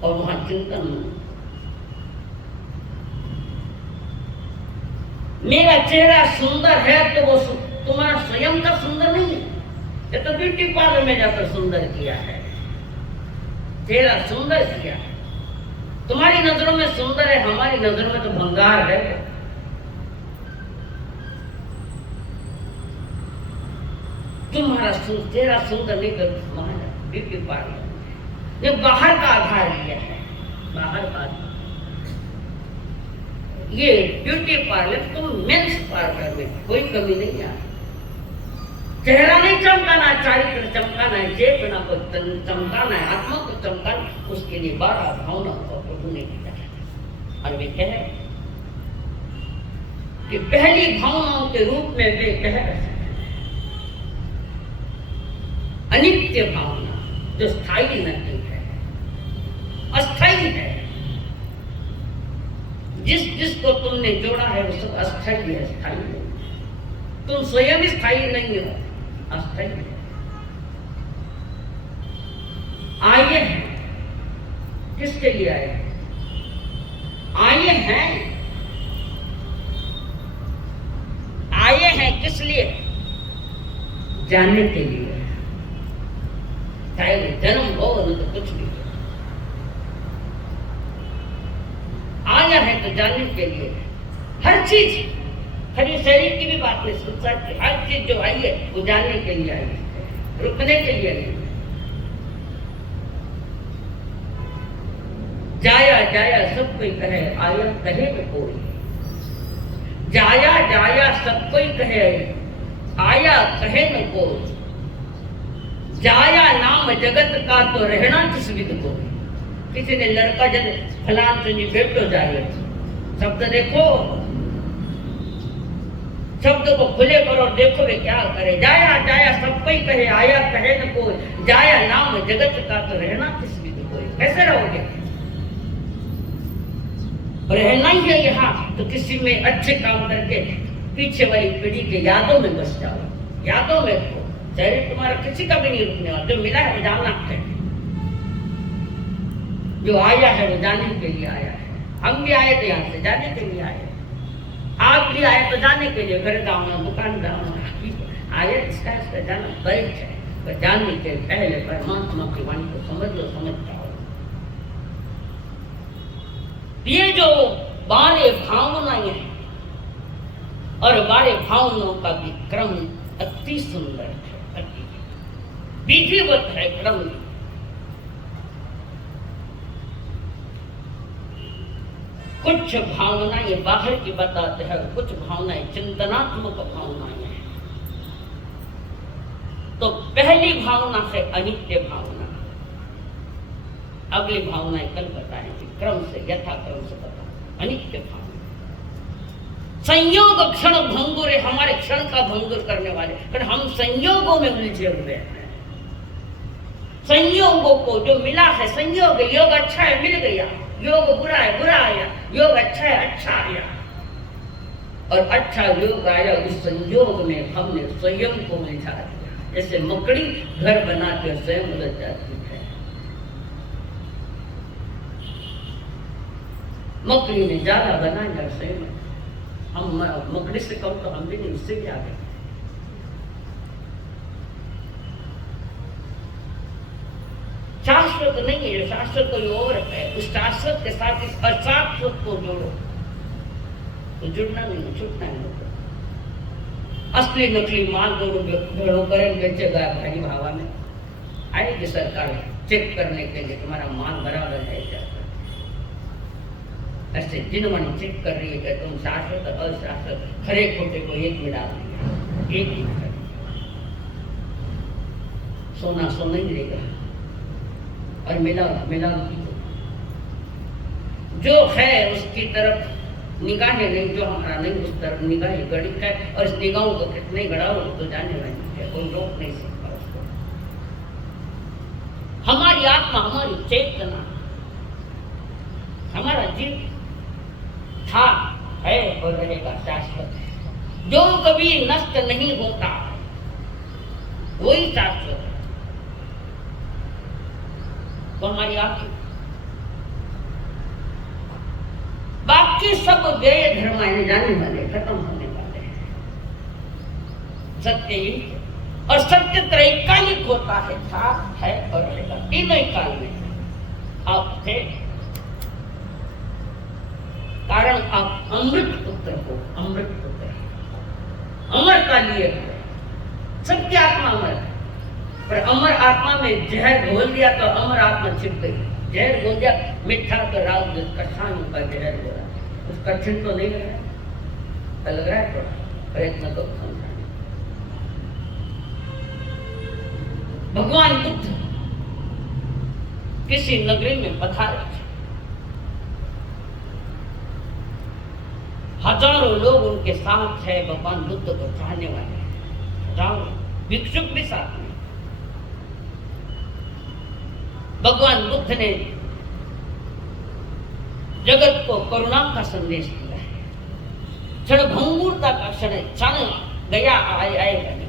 और वहां चिंतन, मेरा चेहरा सुंदर है तो वो तुम्हारा स्वयं का सुंदर नहीं है, ये तो ब्यूटी पार्लर में जाकर सुंदर किया है, चेहरा सुंदर किया है। तुम्हारी नजरों में सुंदर है, हमारी नजरों में तो भंगार है। तुम्हारा चेहरा सुंदर नहीं कर, ब्यूटी पार्लर ये बाहर का आधार लिया है, बाहर का आधार। ये ब्यूटी पार्लर तो मेंस पार्लर में कोई कमी नहीं है। चेहरा नहीं चमकाना, चारित्र चमकाना है, चेतना को चमकाना है, आत्मा को चमकाना, उसके लिए 12 भावना को प्रभु ने किया है। और वे कह कि पहली भावनाओं के रूप में वे कह अनित्य भावना, जो स्थायी नहीं है, अस्थायी है। जिसको तुमने जोड़ा है वो सब अस्थायी है, स्थायी नहीं। तुम स्वयं स्थायी नहीं हो, अस्थायी है। आए हैं किसके लिए आए हैं? आए हैं किस लिए? जानने के लिए, चाहे वो जन्म हो न तो कुछ भी। आया है तो जानने के लिए, हर चीज, खाली शरीर की भी बात नहीं, संसार की हर चीज जो आई है वो जानने के लिए आई है, रुकने के लिए नहीं। जाया जाया सब कोई कहे, आया कहे न कोई। जाया जाया सब कोई कहे, आया कहे न कोई। जाया नाम जगत का तो रहना किस विद को। किसी ने लड़का जब फलान से बेटो जाए, शब्द देखो, शब्द को खुले करो, देखो वे क्या करे। जाया जाया सब कोई कहे, आया कहे न कोई। जाया नाम जगत का तो रहना किस विद कोई। कैसे रहोगे? रहना ही है यहाँ तो किसी में अच्छे काम करके पीछे वाली पीढ़ी के यादों में बस जाओ, यादों में खो। शरीर तुम्हारा किसी का भी नहीं रुकने वाला, जो मिला है वो जानना है, जो आया है वो जानने के लिए आया है। हम भी आए थे यहाँ से जानने के लिए आए, आप भी आए तो जानने के लिए। घर जाओ, दुकान जाओ, आए इसका जाना बड़ी है, पर जानने के पहले परमात्मा की वाणी को समझ लो, समझ जाओ। ये जो 12 भावनाएं हैं और 12 भावनाओं का भी क्रम अति सुंदर है, अति विधिवत है क्रम। कुछ भावनाएं बाहर की बताते हैं, कुछ भावनाएं चिंतनात्मक भावनाएं हैं। तो पहली भावना है अनित्य भावना, अगली भावनाएं कल बताएंगे, क्रम से यथाक्रम से बता। अनित्य भावना, संयोग क्षण भंगुर है, हमारे क्षण का भंगुर करने वाले, पर हम संयोगों में उलझे हुए हैं। संयोगों को जो मिला है, संयोग, योग अच्छा है मिल गया, योग बुरा है बुरा आया, योग अच्छा है अच्छा आया, और अच्छा योग आया, उस संयोग में हमने स्वयं को उलझा दिया। जैसे मकड़ी घर बना के स्वयं उलझ जाती है। मकड़ी ने जाला बनाया स्वयं, हम मकड़ी से कम तो हम भी नहीं, उससे भी आगे। शाश्वत नहीं है, शाश्वत कोई और है। उस शाश्वत के साथ इस अशाश्वत को जोड़ो तो जुड़ना नहीं, छूटना नहीं। असली नकली माल दोनों भेड़ों करें बेचेगा भाई भावा में, आएगी सरकार चेक करने के लिए तुम्हारा माल बराबर है क्या। ऐसे जिनमन चेक कर रही है कि तुम शाश्वत और अशाश्वत, खरे खोटे को एक मिला दिया, एक ही कर दिया। सोना सोना ही रहेगा और मिला मिला जो है उसकी तरफ निगाहें नहीं, जो हमारा नहीं उस तरफ निगाहें गड़ी है। और इस निगाहों को कितने गड़ाओ तो जाने वाली है, कोई रोक नहीं सकता उसको। हमारी आत्मा, हमारी चेतना, हमारा जीव था, है और रहेगा शाश्वत, जो कभी नष्ट नहीं होता, वही शाश्वत है। तो हमारी आत्मा, बाकी सब व्यय धर्म आने जाने वाले, खत्म होने वाले हैं। सत्य ही, और सत्य त्रैकालिक होता है, था, है और रहेगा। तीनों ही काल में आप थे, कारण आप अमृत पुत्र हो, अमृत पुत्र, अमर का लिए हो। सबकी आत्मा अमर है, पर अमर आत्मा में जहर घोल दिया तो अमर आत्मा छिप गई। जहर घोल दिया, मिठा तो राव कठिन का जहर हो रहा है, उस कठिन तो नहीं लग रहा है, लग रहा है थोड़ा प्रयत्न तो समझाने। भगवान बुद्ध किसी नगरी में पधारे, हजारों लोग उनके साथ है, भगवान बुद्ध को चाहने वाले, हजारों भिक्षुक भी साथ में। भगवान बुद्ध ने जगत को करुणा का संदेश दिया है। क्षण भंगुरता का क्षण, क्षण गया आएगा नहीं,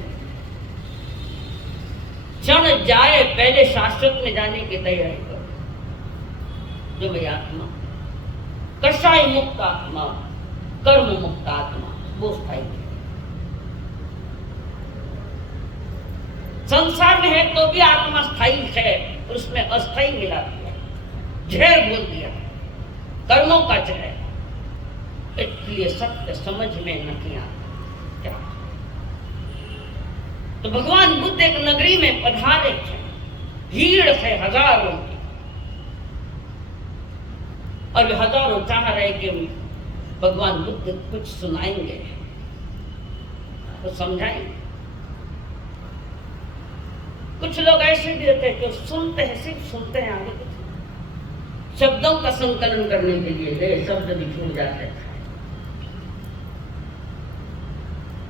क्षण जाए पहले शाश्वत में जाने की तैयारी करो। जो मेरी आत्मा, कषाय मुक्त आत्मा, कर्म मुक्त आत्मा, वो स्थायी है। संसार में है तो भी आत्मा स्थायी है, और उसमें अस्थायी मिला दिया, जहर बोल दिया, कर्मों का जहर। इसलिए सत्य समझ में नहीं आता क्या। तो भगवान बुद्ध एक नगरी में पधारे थे, भीड़ है हजारों की, और हजारों चाह रहे कि भगवान बुद्ध कुछ सुनाएंगे तो समझाएंगे। कुछ लोग ऐसे भी रहते हैं जो सुनते हैं, सिर्फ सुनते हैं, आगे कुछ शब्दों का संकलन करने के लिए गए, शब्द भी छूट जाते हैं।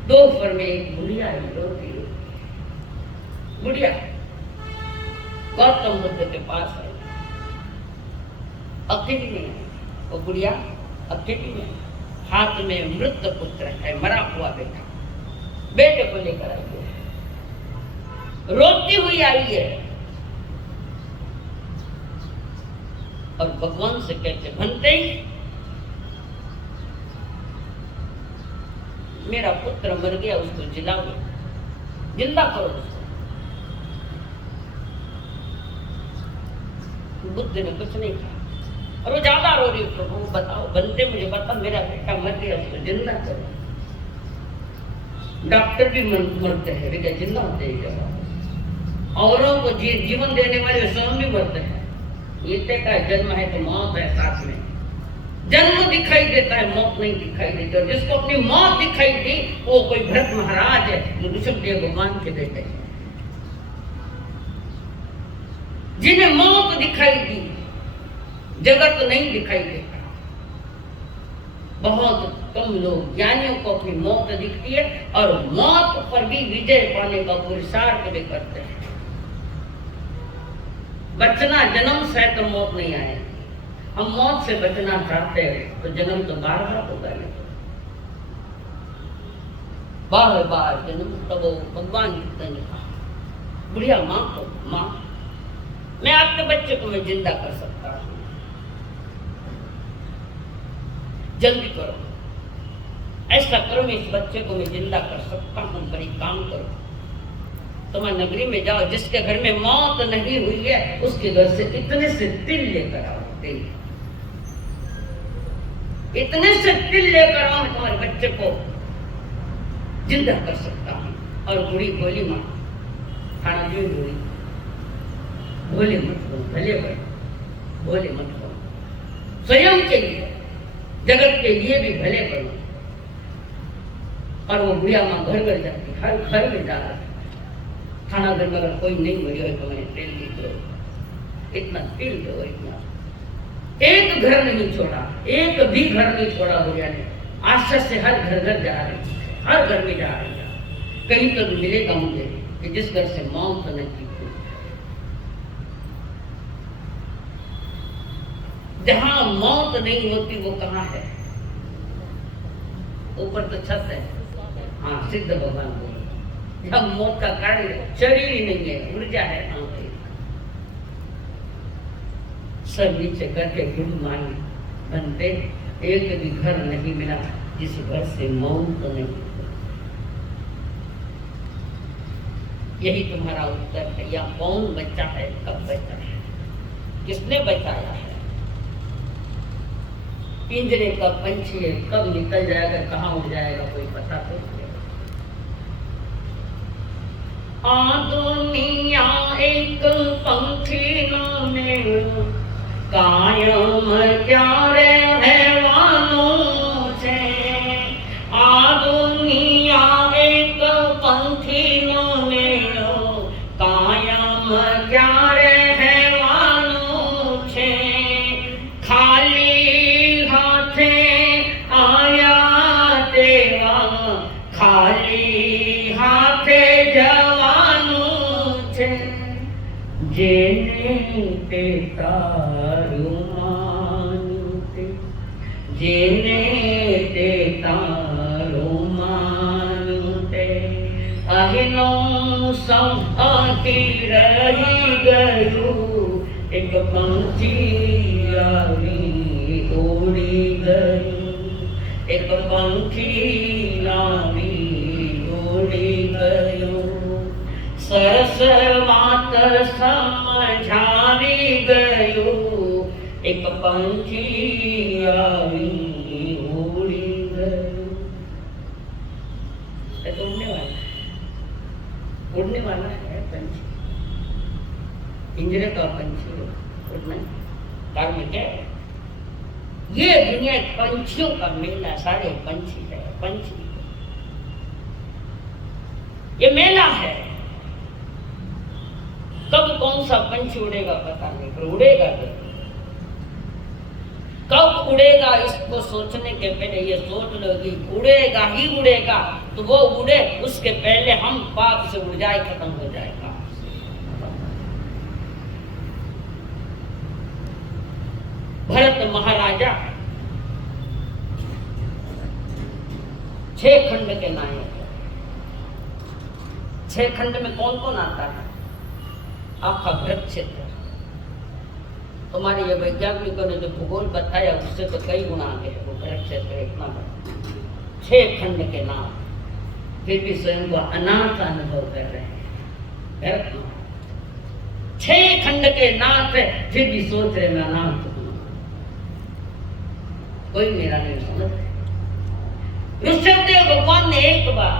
दोपहर में एक बुढ़िया आई, रोती बुढ़िया गौतम बुद्ध के पास है, अकेली नहीं है वो बुढ़िया, अकेली नहीं, हाथ में मृत पुत्र है, मरा हुआ बेटा, बेटे को लेकर आई है, रोती हुई आई है, और भगवान से कहते, बनते ही मेरा पुत्र मर गया, उसको जिलाओ, जिंदा करो उसको। बुद्ध ने कुछ नहीं कहा, और वो ज्यादा रो रही, प्रभु बताओ, बनते मुझे बता, मेरा बेटा मर गया, उसको जिंदा करो। डॉक्टर भी मरते हैं, वे क्या जिंदा होते हैं क्या? औरों को जीवन देने वाले स्वयं भी मरते हैं। ये का जन्म है तो मौत है साथ में, जन्म दिखाई देता है, मौत नहीं दिखाई देती। और जिसको अपनी मौत दिखाई दी वो कोई भरत महाराज है, ऋषभदेव भगवान के बेटे। जिन्हें मौत दिखाई दी, जगत नहीं दिखाई देता। बहुत कम लोग, ज्ञानियों को अपनी मौत दिखती है और मौत पर भी विजय पाने का पुरुषार्थ भी करते हैं। बचना जन्म से तो मौत नहीं आए। हम मौत से बचना चाहते हैं तो जन्म तो बार बार होगा, बार बार जन्म। तब भगवान ने कहा, बुढ़िया माँ को, माँ मैं आपके बच्चे को मैं जिंदा कर सकता हूँ, जल्दी करो, ऐसा करो, मैं इस बच्चे को मैं जिंदा कर सकता हूँ, बड़ी काम करो। तुम नगरी में जाओ, जिसके घर में मौत नहीं हुई है उसके घर से इतने से तिल लेकर आओ, तिल, इतने से तिल लेकर आओ, तुम्हारे बच्चे को जिंदा कर सकता हूँ। और बूढ़ी बोली, माँ खाना भी बूढ़ी, बोले मत हो, भले भले बोले मत हो, स्वयं के लिए, जगत के लिए भी भले करो। और वो बुढ़िया माँ घर घर जाती, हर घर में जा रहा, खाना घर में अगर कोई नहीं मिले तो मैंने तेल दो, इतना तेल दो, इतना। एक घर नहीं छोड़ा, एक भी घर नहीं छोड़ा बुढ़िया ने। आशा से हर घर घर जा रही, हर घर में जा रही है, कहीं तो मिलेगा मुझे कि जिस घर से मौत नहीं की, जहां मौत नहीं होती वो कहाँ है? ऊपर तो छत है, हाँ सिद्ध भगवान बोले, जब मौत का कारण शरीर ही नहीं है, ऊर्जा है। सब नीचे करके गुरु मान बनते, एक भी घर नहीं मिला जिस घर से मौत नहीं। यही तुम्हारा उत्तर है। या कौन बच्चा है, कब बच्चा है, किसने बचाया है? पिंजरे का पंछी है, कब निकल जाएगा, कहाँ उड़ जाएगा, कोई पता तो नहीं। दुनिया एक पंखी ने कायम क्यारे हैवानों से। दुनिया एक पंखी ने कायम क्यारे हैवानों से। खाली हाथे आया देवा, खाली हाथे जेने ते तारू मानते, जेने ते तारू मानते। अहिनो सब आती रही गयू, एक पंछी आवी उड़ी गयू, एक पंछी आवी उड़ी गयू। सरस मात समझावी गयो, एक पंछी आवी उड़ी गयो। तो उड़ने वाला है पंछी, पिंजरे का पंछी उड़ना कारण में क्या है? ये दुनिया पंछियों का मेला, सारे पंछी है, पंछी ये मेला है। कब कौन सा पंछी उड़ेगा पता नहीं, पर उड़ेगा तो। कब उड़ेगा इसको सोचने के पहले ये सोच लो कि उड़ेगा ही उड़ेगा, तो वो उड़े उसके पहले हम पाप से उड़ जाए, खत्म हो जाएगा। भरत महाराजा 6 खंड के नायक है। 6 खंड में कौन कौन आता है? आपका भरत क्षेत्र। तुम्हारे ये वैज्ञानिकों ने जो भूगोल बताया उससे तो कई गुना आगे है वो भरत क्षेत्र, इतना बड़ा। 6 खंड के नाम, फिर भी स्वयं को अनाथ अनुभव कर रहे हैं। 6 खंड के नाथ है, फिर भी सोच रहे मैं अनाथ हूं, कोई मेरा नहीं समझ। ऋषभदेव भगवान ने एक बार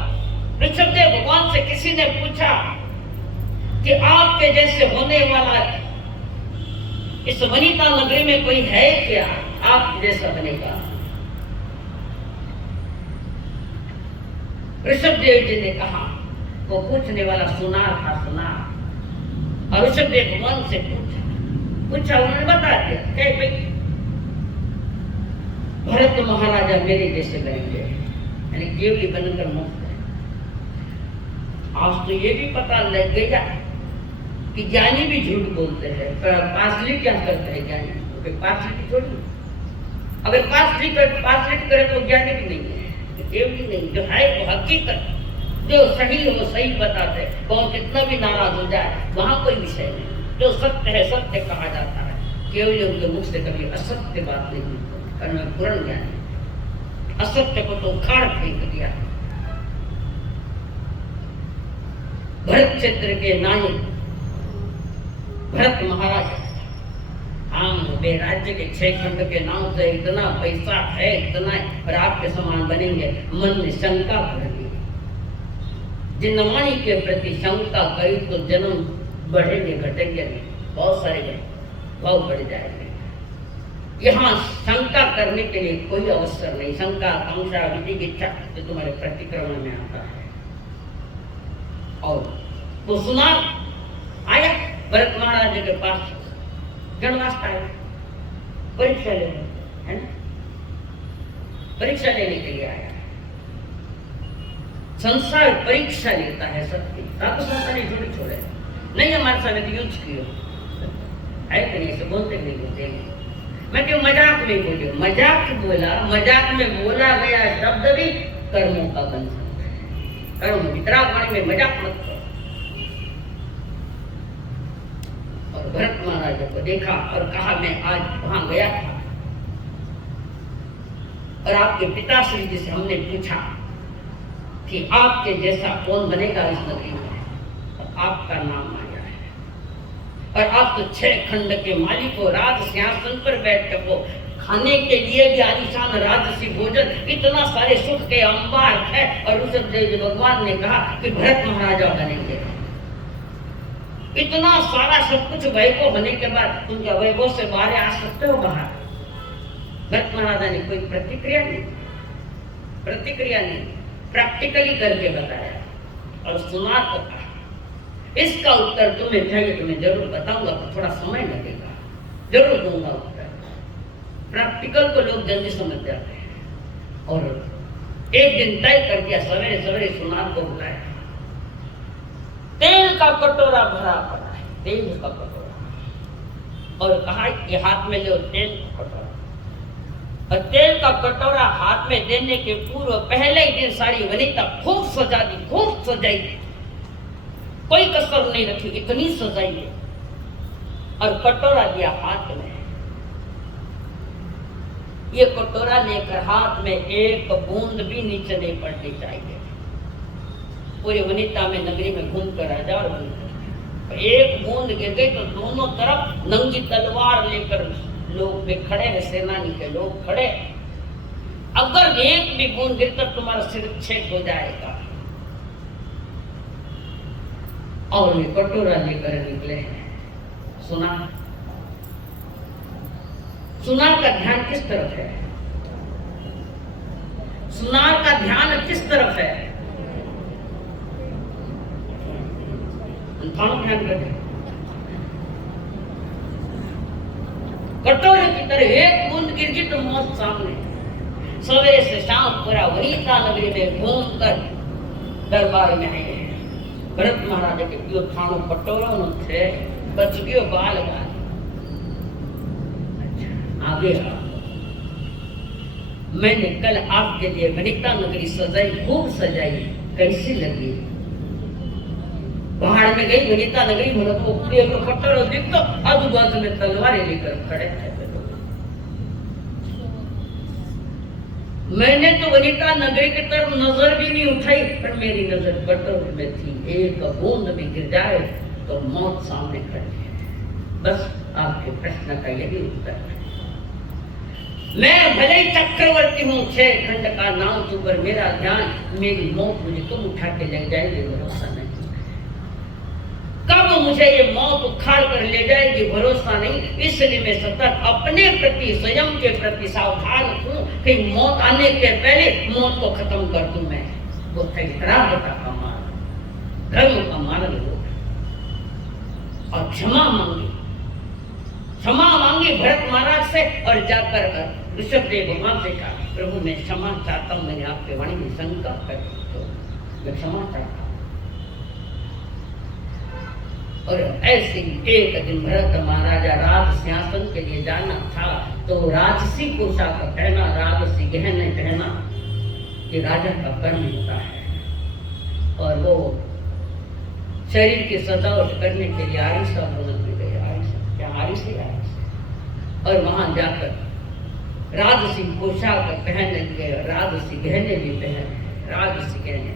ऋषभदेव भगवान से किसी ने पूछा कि आपके जैसे होने वाला इस वनिता नगरी में कोई है क्या? आप जैसा बनेगा। ऋषभदेव जी ने कहा, वो पूछने वाला सुनार था, सुनार। और ऋषभदेव भगवान से पूछा, उन्होंने बता दिया, कहे भाई भरत महाराजा मेरे जैसे बनेंगे, यानी केवली बनकर मुक्त है। आज तो ये भी पता लग गया कि ज्ञानी भी झूठ बोलते हैं, पर पासली क्या करते हैं ज्ञानी? तो पासली थोड़ी, अगर पासली करे तो ज्ञानी भी नहीं है, केवली नहीं, जो है वो हकीकत, जो सही है वो सही बताते हैं। कौन कितना भी नाराज हो जाए वहां कोई विषय नहीं, जो सत्य है सत्य कहा जाता है। केवली उनके मुख से कभी असत्य बात नहीं होती, और मैं पूर्ण ज्ञानी, असत्य को तो उखाड़ फेंक दिया। भरत क्षेत्र के नायक भरत महाराज, हम वे राज्य के 6 खंड के नाम से इतना पैसा है, इतना और आपके समान बनेंगे, मन में शंका भर दी। जिनवाणी के प्रति शंका करी तो जन्म बढ़ेंगे घटेंगे नहीं, बहुत सारे भाव बढ़ जाएंगे। यहाँ शंका करने के लिए कोई अवसर नहीं। शंका, आकांक्षा, विधि की इच्छा जो तुम्हारे प्रतिक्रमण में आता है। और तो सुना आया भरत महाराज के पास, गणवास आया परीक्षा लेने, है ना, परीक्षा लेने के लिए आया। संसार परीक्षा लेता है सबकी, तो संसार नहीं छोड़े छोड़े नहीं, हमारे साथ यूज किया है कि नहीं, से बोलते नहीं बोलते। मैं क्यों मजाक में बोली, मजाक बोला, मजाक में बोला गया शब्द भी कर्मों का बन सकता है। कर्म वितरागवाणी में मजाक मत करो। और भरत महाराज को देखा और कहा, मैं आज वहां गया था और आपके पिताश्री जी से हमने पूछा कि आपके जैसा कौन बनेगा इस नगरी में, और आपका नाम आया है। और आप तो 6 खंड के मालिक हो, राज सिंहासन पर बैठ हो, खाने के लिए भी आलीशान राजसी भोजन, इतना सारे सुख के अंबार है। और ऋषभदेव भगवान ने कहा कि भरत महाराजा बनेंगे। इतना सारा सब कुछ वैभव होने के बाद तुम क्या वैभव से बाहर आ सकते हो? बाहर भरत महाराजा ने कोई प्रतिक्रिया नहीं, प्रैक्टिकली करके बताया। और सुना तो कहा, इसका उत्तर तुम्हें चाहिए तो मैं जरूर बताऊंगा, तो थोड़ा समय लगेगा, जरूर दूंगा उत्तर। प्रैक्टिकल को लोग जल्दी समझ जाते हैं। और एक दिन तय कर दिया, सवेरे सवेरे सुनार को बुलाया। तेल का कटोरा भरा पड़ा है, तेल का कटोरा, और कहा कि हाथ में लो तेल का कटोरा। और तेल का कटोरा हाथ में देने के पूर्व पहले ही दिन सारी वनिता खूब सजा दी, खूब सजाई, कोई कसर नहीं रखी, इतनी सजाई है। और कटोरा दिया हाथ में। ये कटोरा लेकर हाथ में एक बूंद भी नीचे नहीं पड़नी चाहिए। पूरी वनिता में नगरी में घूम कर आ जाओ, एक बूंद गिर गई तो दोनों तरफ नंगी तलवार लेकर लोग भी खड़े हैं, सेनानी के लोग खड़े। अगर एक भी बूंद गिरकर तुम्हारा सिर छेद हो जाएगा। और ये कटोरा लेकर निकले हैं। सुनार का ध्यान किस तरफ है? सुनार का ध्यान किस तरफ है? ध्यान रखें। कटोरे की तरह एक बूंद गिर गई तो मौत सामने। सवेरे से शाम पूरा वनिता नगरी में घूम कर दरबार में आए। भरत महाराज के पियो थानो कटोरा थे, बच गयो बाल बाल। आगे मैंने कल आपके लिए वनिता नगरी सजाई, खूब सजाई, कैसी लगी? पहाड़ में गई वनिता नगरी, कटोरा दिख तो आजू बाजू में तलवारें लेकर खड़े थे। मैंने तो वनिता नगरी की तरफ नजर भी नहीं उठाई, पर मेरी नजर कटोरे में थी। एक बूंद भी गिर जाए तो मौत सामने खड़ी है। बस आपके प्रश्न का यही उत्तर है। मैं भले ही चक्रवर्ती हूँ, 6 खंड का नाम तू, पर मेरा ध्यान, मेरी मौत मुझे तुम उठा के ले जाएंगे, भरोसा नहीं। कब मुझे ये मौत उखाड़ कर ले जाएगी भरोसा नहीं। इसलिए मैं सतत अपने प्रति, स्वयं के प्रति सावधान हूँ कि मौत आने के पहले मौत को खत्म कर दूं। मैं वो इतराता का मार्ग, धर्म का मार्ग हो। और क्षमा मांगी भरत महाराज से, और जाकर ऋषभदेव भगवान से कहा, प्रभु मैं क्षमा चाहता हूँ, मैंने आपके वाणी में संकल्प कर तो मैं क्षमा चाहता हूँ। और ऐसे ही एक दिन भरत महाराजा राज सिंहासन के लिए जाना था, तो राजसी पोशाक पहना, राजसी गहने पहना, ये राजा का कर्म होता है। और वो शरीर की सजावट करने के लिए आरिसा भवन में गए। और वहां जाकर राजसी पोशाक पहनने गए, राजसी गहने भी पहने, राजसी गहने,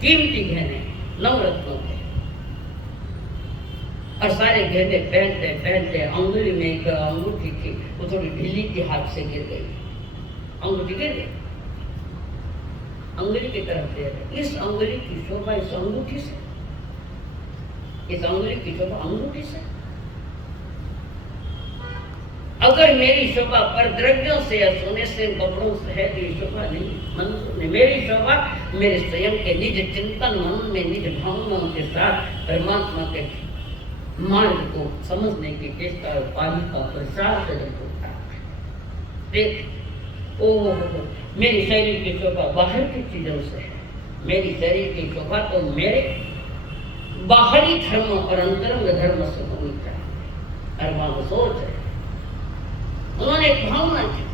कीमती गहने, नवरत्नों के। और सारे गहने पहनते पहनते अंगुली में एक अंगूठी थी, वो थोड़ी ढीली थी, हाथ से गिर गई, अंगूठी गिर गई, अंगुली की तरफ दे रहे। इस अंगुली की शोभा इस अंगूठी से, इस अंगुली की शोभा अंगूठी से। अगर मेरी शोभा पर द्रव्यों से या सोने से कपड़ों से है तो ये शोभा नहीं, मंजूर नहीं। मेरी शोभा मेरे स्वयं के निज चिंतन, मन में निज भावनाओं के साथ परमात्मा के मार्ग को समझने की चेष्टा और पानी का प्रसार से जब होता है। देख ओ मेरी शरीर की शोभा बाहर की चीजों से है, मेरी शरीर की शोभा तो मेरे बाहरी धर्म और अंतरंग धर्म से होनी चाहिए। और वहां सोच है, उन्होंने एक भावना की,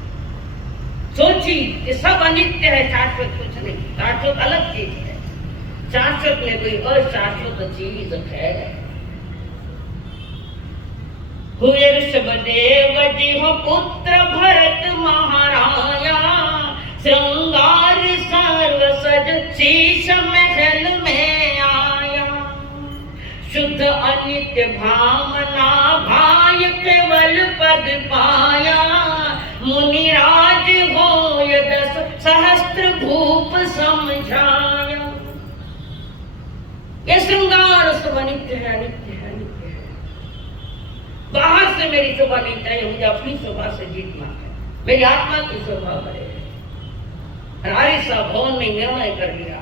सोची कि सब अनित्य है, शाश्वत कुछ नहीं, शाश्वत अलग चीज है, शाश्वत में कोई अशाश्वत चीज है। हुए ऋषभदेव जी हो पुत्र भरत महाराया, श्रृंगार सर्व सज शीश महल में आया। शुद्ध अनित्य भावना भाय केवल पद पाया, मुनिराज हो ये 10 सहस्त्र भूप समझाया। ये श्रृंगार सब अनित्य है, अनित्य है, अनित्य है। बाहर से मेरी शोभा नहीं चाहिए, मुझे अपनी शोभा से जीतना है, मेरी आत्मा की शोभा बढ़े। आरिसा भवन में निर्णय कर लिया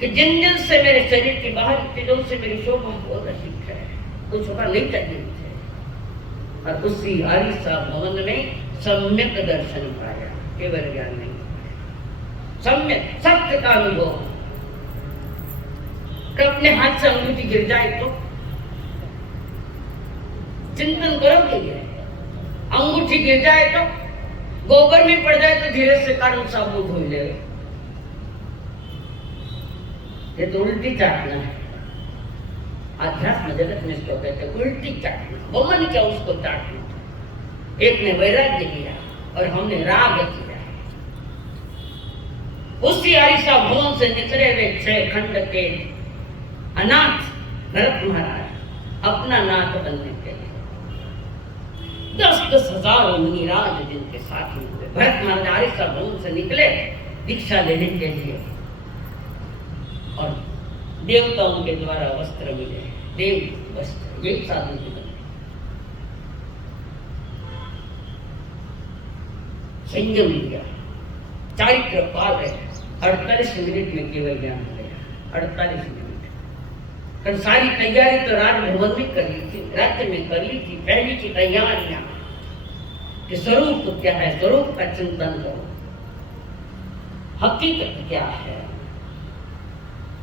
कि जिन जिन से मेरे शरीर की बाहरी चीजों से मेरी शोभा बहुत अधिक है, कोई शोभा नहीं चाहिए मुझे। और उसी आरिसा भवन में सम्यक दर्शन पाया, केवल ज्ञान नहीं, सम्यक सत्य का अनुभव। अपने हाथ से अंगूठी गिर जाए तो चिंतन करोगे, अंगूठी गिर जाए तो, गोबर में पड़ जाए तो धीरे से कारण साबुत हो जाए। ये तो उल्टी चाटना है, अध्यात्म जगत में इसको कहते हैं उल्टी चाटना। बमन क्या उसको चाटना। एक ने वैराग्य किया और हमने राग किया। उसी आरिसा भवन से निकले हुए 6 खंड के अनाथ भरत महाराज अपना नाथ बनने के लिए 10-10 हजार मुनिराज जिनके साथ हुए। भरत महाराज आरिसा भवन से निकले दीक्षा लेने के लिए, और देवताओं के द्वारा वस्त्र मिले, देव वस्त्र, यही साधन की बने। संयम लिया, चारित्र पाल रहे। 48 मिनट में केवल ज्ञान हो गया, 48 मिनट। पर सारी तैयारी तो राजभवन में कर ली थी, राज्य में कर ली थी, पहली की तैयारियां कि स्वरूप क्या है, स्वरूप का चिंतन करो, हकीकत क्या है,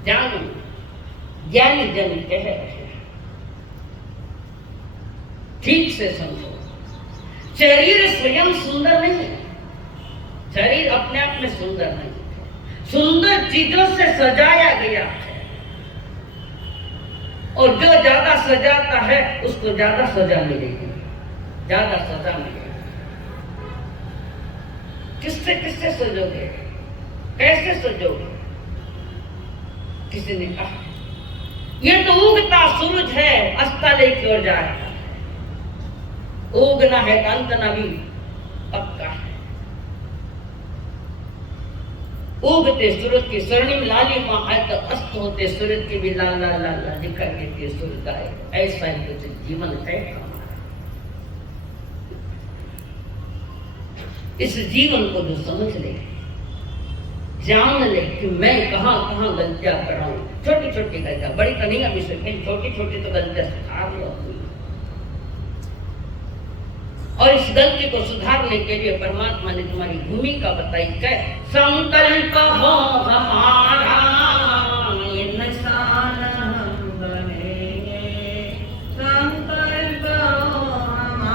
जानो। ज्ञानी जन कह रहे हैं, ठीक से समझो। शरीर स्वयं सुंदर नहीं है, शरीर अपने आप में सुंदर नहीं है, सुंदर चीजों से सजाया गया है। और जो ज्यादा सजाता है उसको ज्यादा सजा मिलेगी, ज्यादा सजा मिलेगी। किससे किससे सजोगे, कैसे सजोगे? किसी ने कहा ये तो उगता सूरज है, अस्तालय की ओर जा रहा है, उगना है तो अंतना भी पक्का है। उगते सूरज की स्वर्णिम लालिमा आए तो अस्त होते सूरज की भी लाल लाल लाल लाल दिखाई देती है सूरज आए। ऐसा ही कुछ जीवन है हमारा। इस जीवन को जो समझ ले, जान ले कि मैं कहाँ कहाँ गलतियां कर रहा हूँ, छोटी छोटी गलतियां, बड़ी तो नहीं, अभी से छोटी छोटी तो गलतियां सुधार लो अपनी। और इस गलती को सुधारने के लिए परमात्मा ने तुम्हारी भूमिका बताई। क्या संकल्प हो हमारा